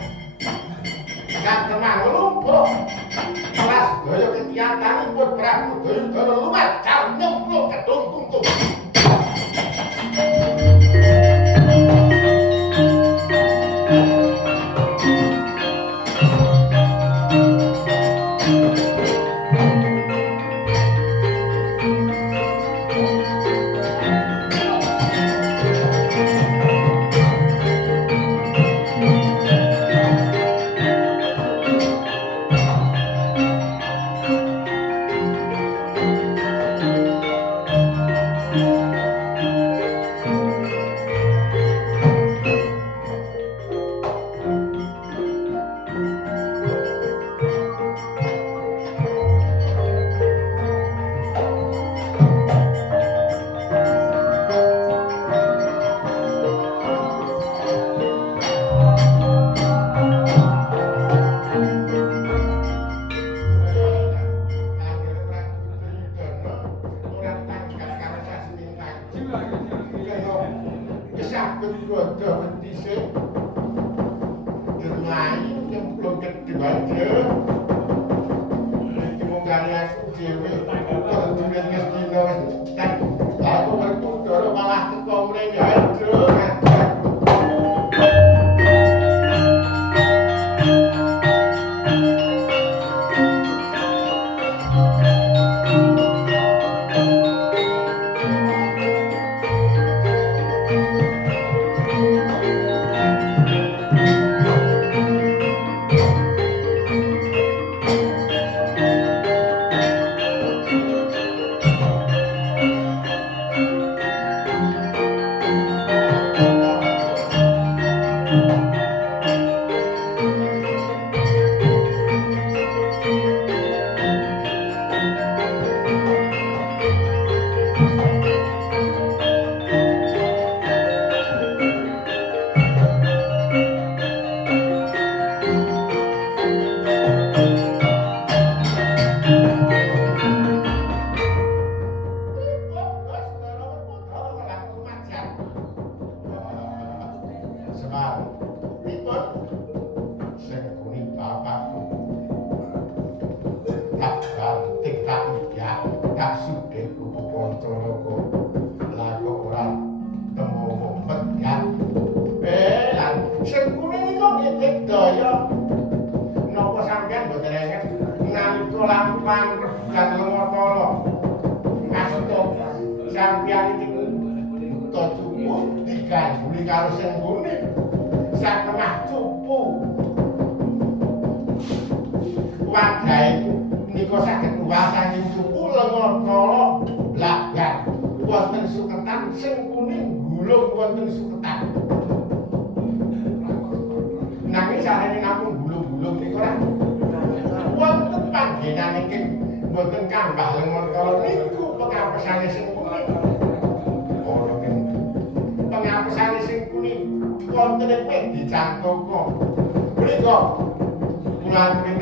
Katemang lumpuh kelas daya kegiatanipun Prabu Duryudana lumajar nyemplung kedung kuntung.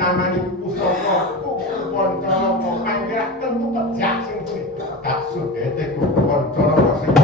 namani pusaka kukul Pancalaka panggerak tentu pejak sing kuwi tak sugete kukul Pancalaka sing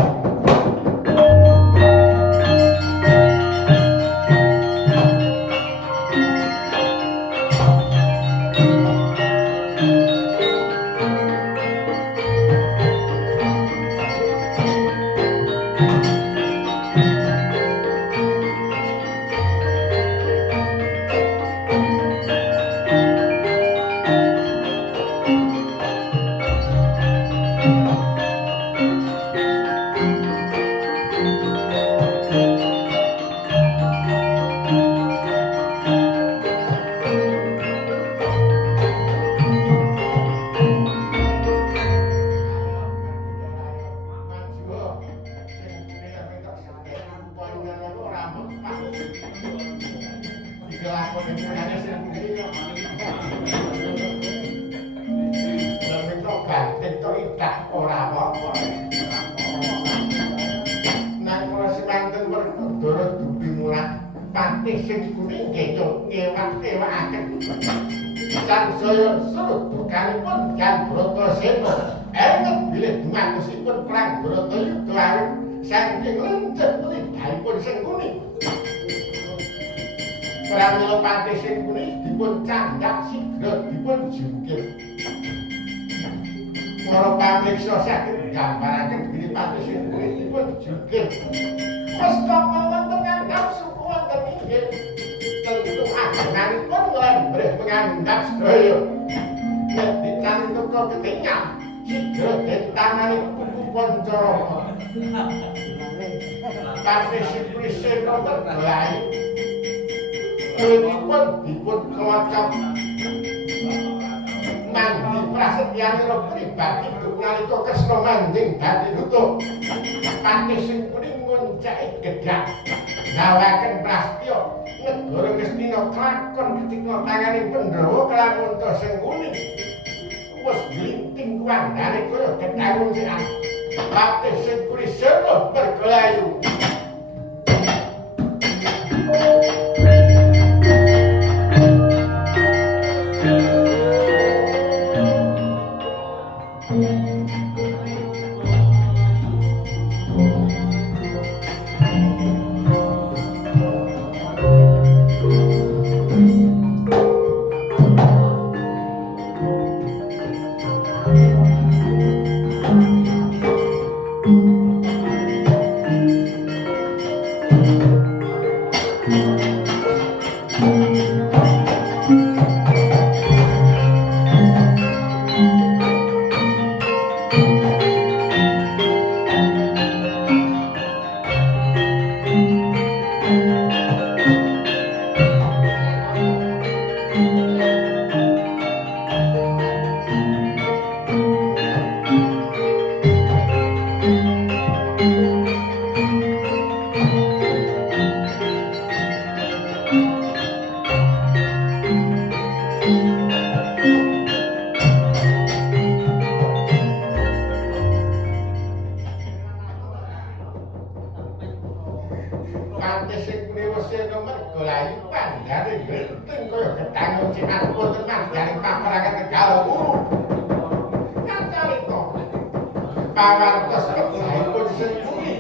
sing kuning kenyok ngewak-ewakaken sansaya surut dukanipun Gan Bratasena enget bilih dumatosipun perang Bratayuda arep saking lencet lidahipun sing kuning pramila Patih sing kuning dipun candhak sigra dipun jungkir para pamriksa saged nggambaraken bilih Patih sing kuning dipun jungkir mestaka wonten ngandhap suku wonten inggih tentu agenanipun lembreh mengandhap sedaya nek dicantuka ketingal sigra ditangani kuku Pancalaka Patih sing prisena terbelai dipun kelacap mandi prasetyanira pribadi nalika Kresna manjing dadi duta Patih sing kuning ngoncaki gedhang gawaken prastya negara Ngastina klakon ketika tangane Pandhawa kelamun sing kuning wis glinting kuwandane kaya gedhangun sian Patih sing prisena bergelayu pawartos kejaipun sing kuwi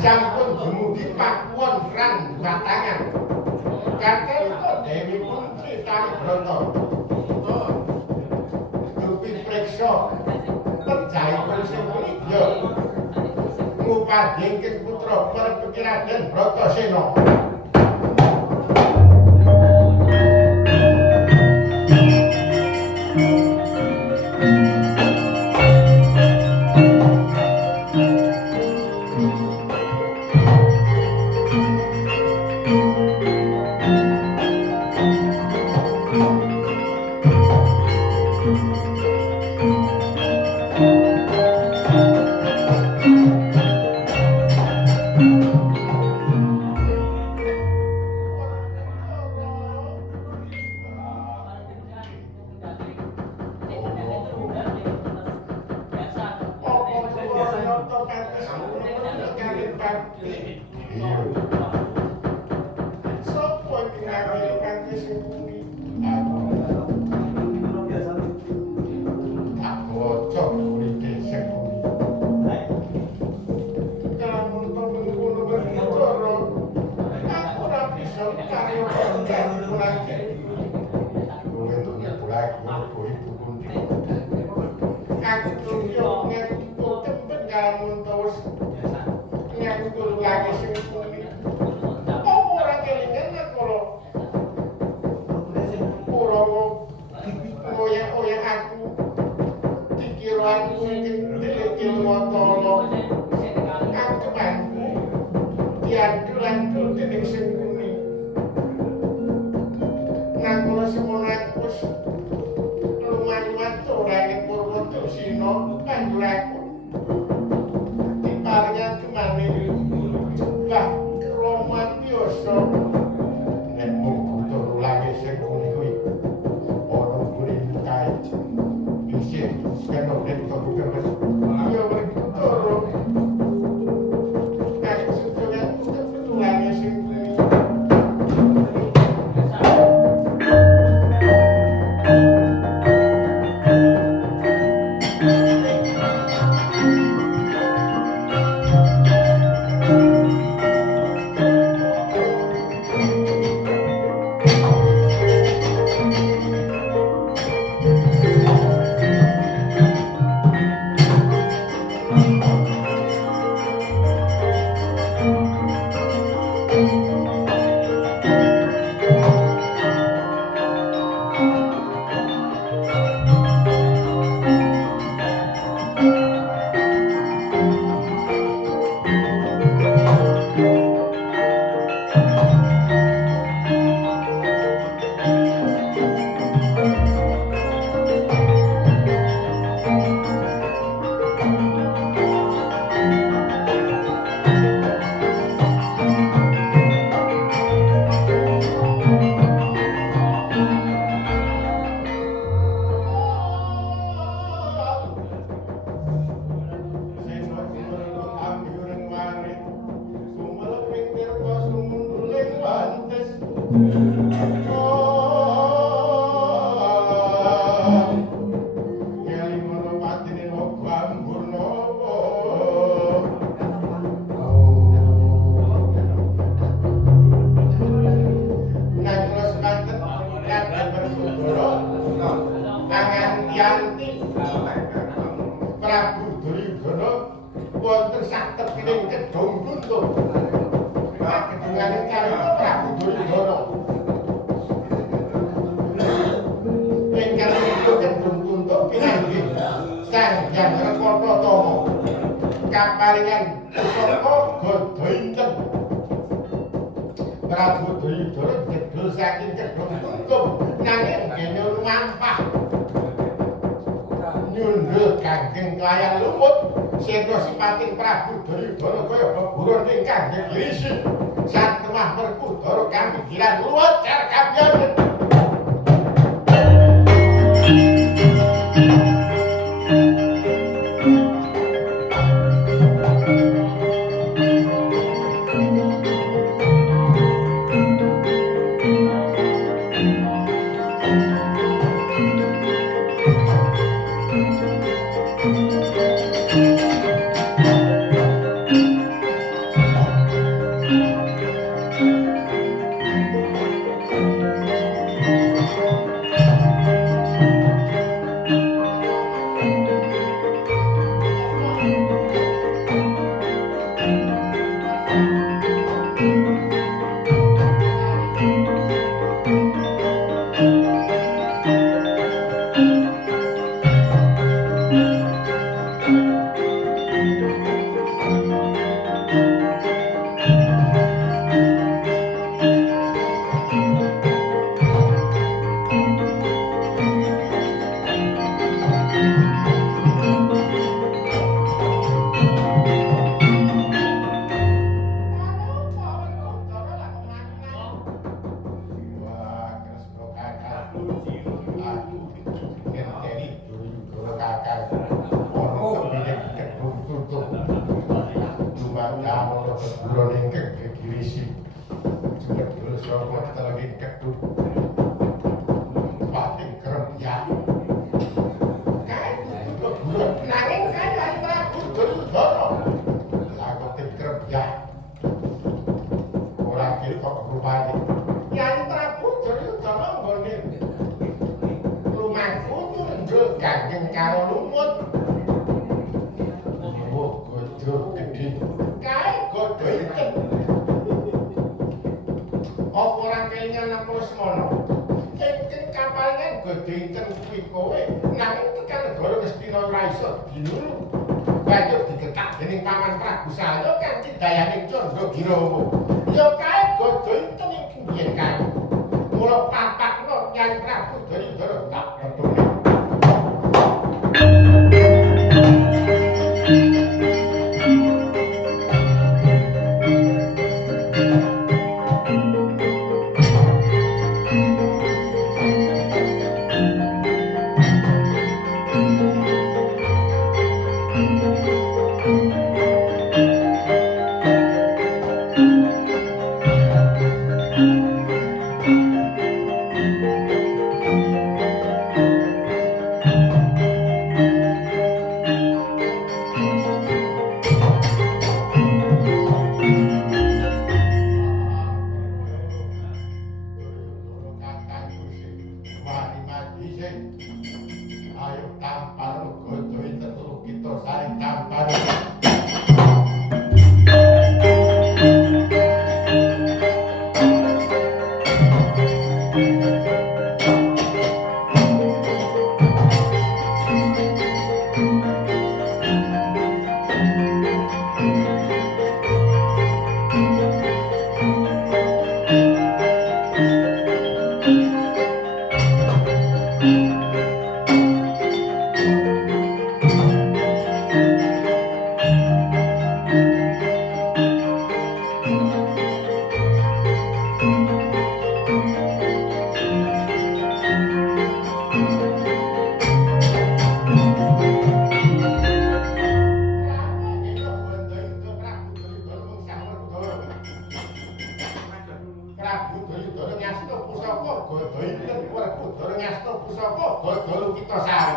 sampun dumugi pakuwon ran batangan kathah Dewi Kunci Taribrata dupi preksa kejaipun sing kuwi ya ngupadhingke putra Perpeki Raden Bratasena aku ibu kunci. Aku yo ngaku temben kalamun terus ngaku lagi sing kuwi. Apa ora kelingan aku lho. Ora oya aku dikira aku iki dilekil watana. Aku bantu diadul-adul dening sing kuwi. Ngaku semono aku wis lumayan ora nek Purwodasina panjuraku. Diparingan kemane jebah Rama biasa. Nek mung butuh lagi sing kuwi. Ora kuwi kae. Isih kena nek kok kepet. Iya betul. Aku sudah lagi sing kuwi. Prabu Duryudana wonten satepining kedhong guntur. Kedhongane kali Prabu Duryudana. Ingkang menika kedhong guntur pinanggih Sang Hyang Rekatama. Kaparingan pusaka gada inten. Prabu Duryudana gedhul saking kedhong guntur nanging nggene lumampah. Nyundul kanggeng kelayan lumut sira sipating Prabu Duryudana kaya beburon ingkang nglisi sak temah Werkudara kang pikiran luwet carkabyan. karo lumut. Oh, godho gedhe. Kae godho item. Apa ora kelingan apa semono? Ing kapalnya godho item kuwi kowe. Nanging tekan negara Ngastina ora iso dinulu. Banjur digetak dening Paman Prabu Salya kanthi dayaning Candra Girawa. Ya kae godho item ing biyen kae. Mula papakno Nyai Prabu Daridara tak pedhone. Ayo tampar godho tetelu kita saling tampar. Prabu Daridara ngasta pusaka godho item Werkudara ngasta pusaka godho Lukitasari.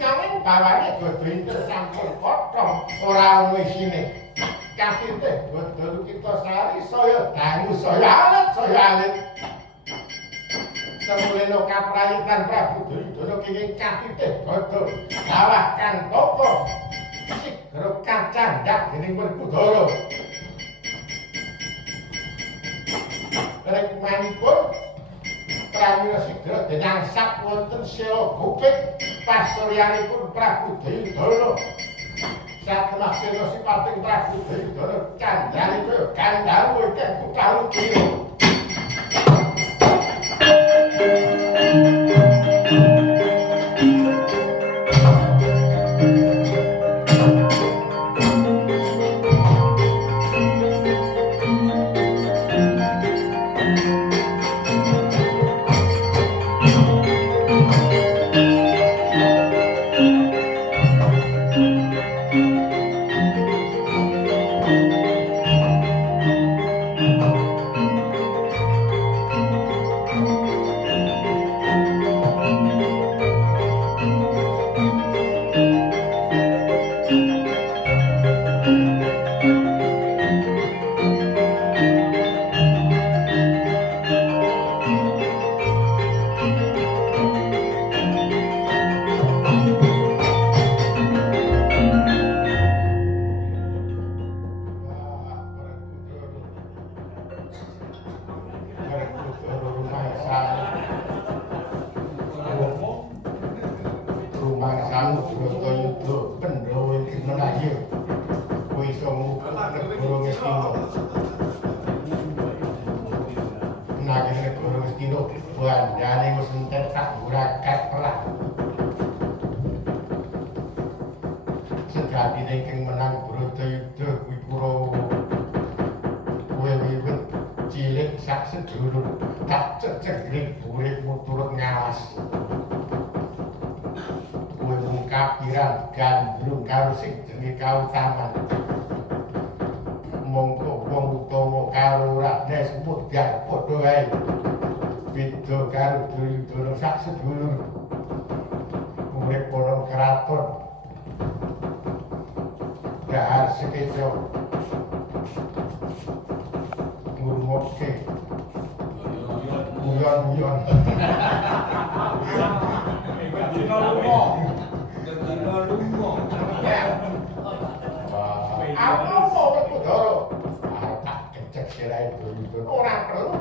Nanging bawane godho item sampun kothong ora ana isine. Katite godho Lukitasari saya dangu saya alit. Semulena kaprayitan Prabu Daridara kenging katite godho sawah kang tapa sigra kacandhak dening Werkudara. Rikmanipun pramila sigra dinangsap wonten Sela Gupit pasuryanipun Prabu Daridara. Satemah Sela sipating Prabu Daridara kandhanipun Gandharwa ingkang Kutalukira. Rumangsang Bratayuda Pandhawa ing Menayu kowe iso ngukur negara Ngastina. Nanging negara Ngastina bandane wis entek tak burakat perang. Sejatine ingkang menang Bratayuda kuwi Kurawa. Kowe wiwit cilik sak sedulur tak cecek uripmu turut ngawas. Kapiran gandrung karo sing jenenge kautaman. Mongko wong utawa karo Raden Mudar padha wae. Beda karo Duryudana sak sedulur. Urip ana kraton. Dahar sekejo. Ngurmokke. Uyon-uyon. Apa mau Werkudara? Tak kecek sirahe Duryudana ora perlu.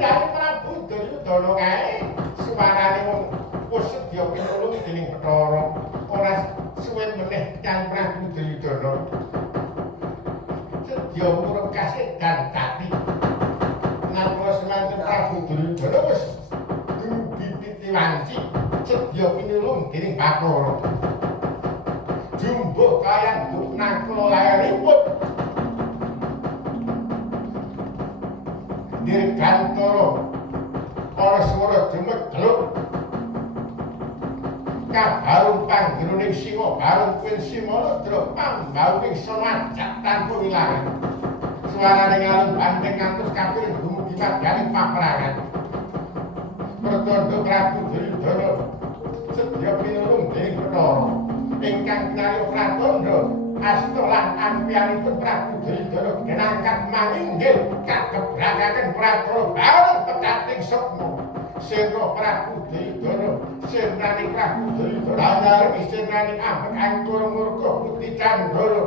Yai Prabu Duryudana kae suwarane wong wis sedya pitulung dening Bathara. Ora suwe meneh Yai Prabu Duryudana. Sedya murub kasedan dadi. Nalika semanten Prabu Duryudana wis dumugi Pitiwanci sedya pinulung dening Bathara. Jumbo kayan duknang kula lairipun dirgantara ana swara jemegluk kabarung panggeroning singa barung kuwi Simalodra pambauing semajak tanpa wilangan suarane ngalung banteng ngantos kapir dumugi madyaning paprangan Pratandha Prabu Duryudana sedya pinulung dening Bathara ingkang kinarya Pratandha asta lan ampianipun Prabu Duryudana genangkat manginggil kagebrakaken Pratara bareng pekating sukma sira Prabu Duryudana sirnani Prabu Duryudana ngarep sirnani ambek angkara murka putih Candara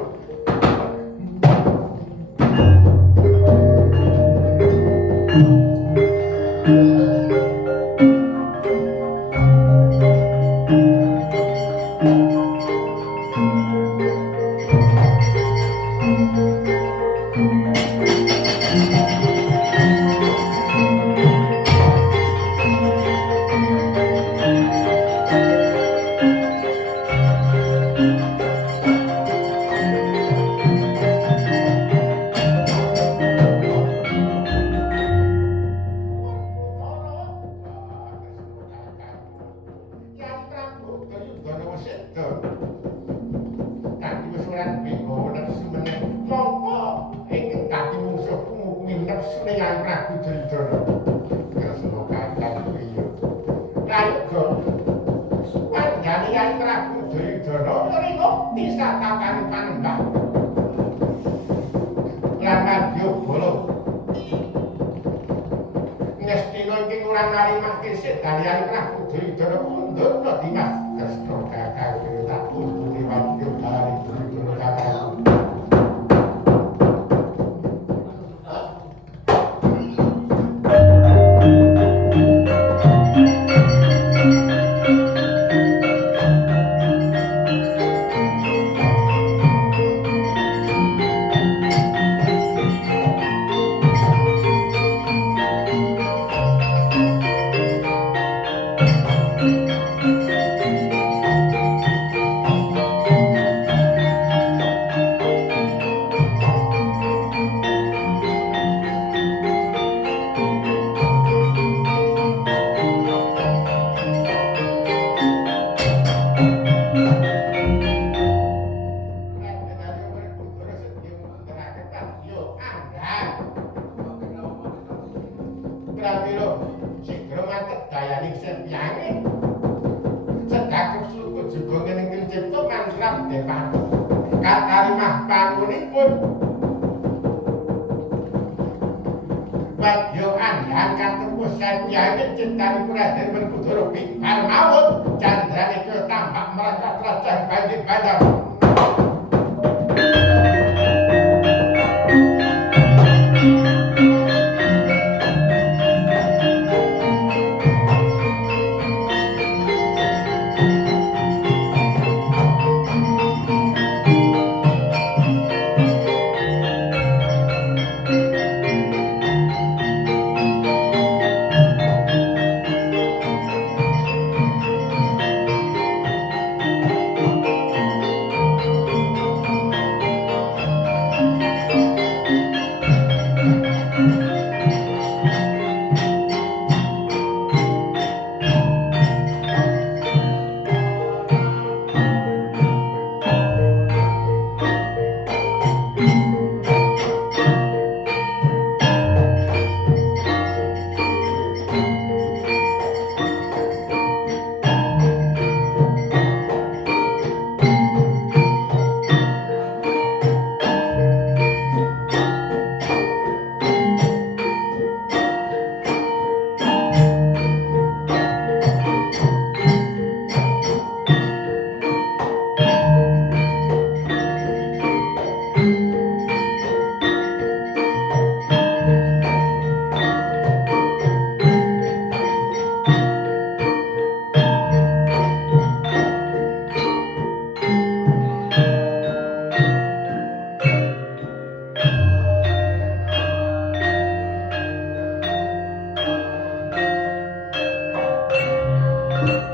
Thank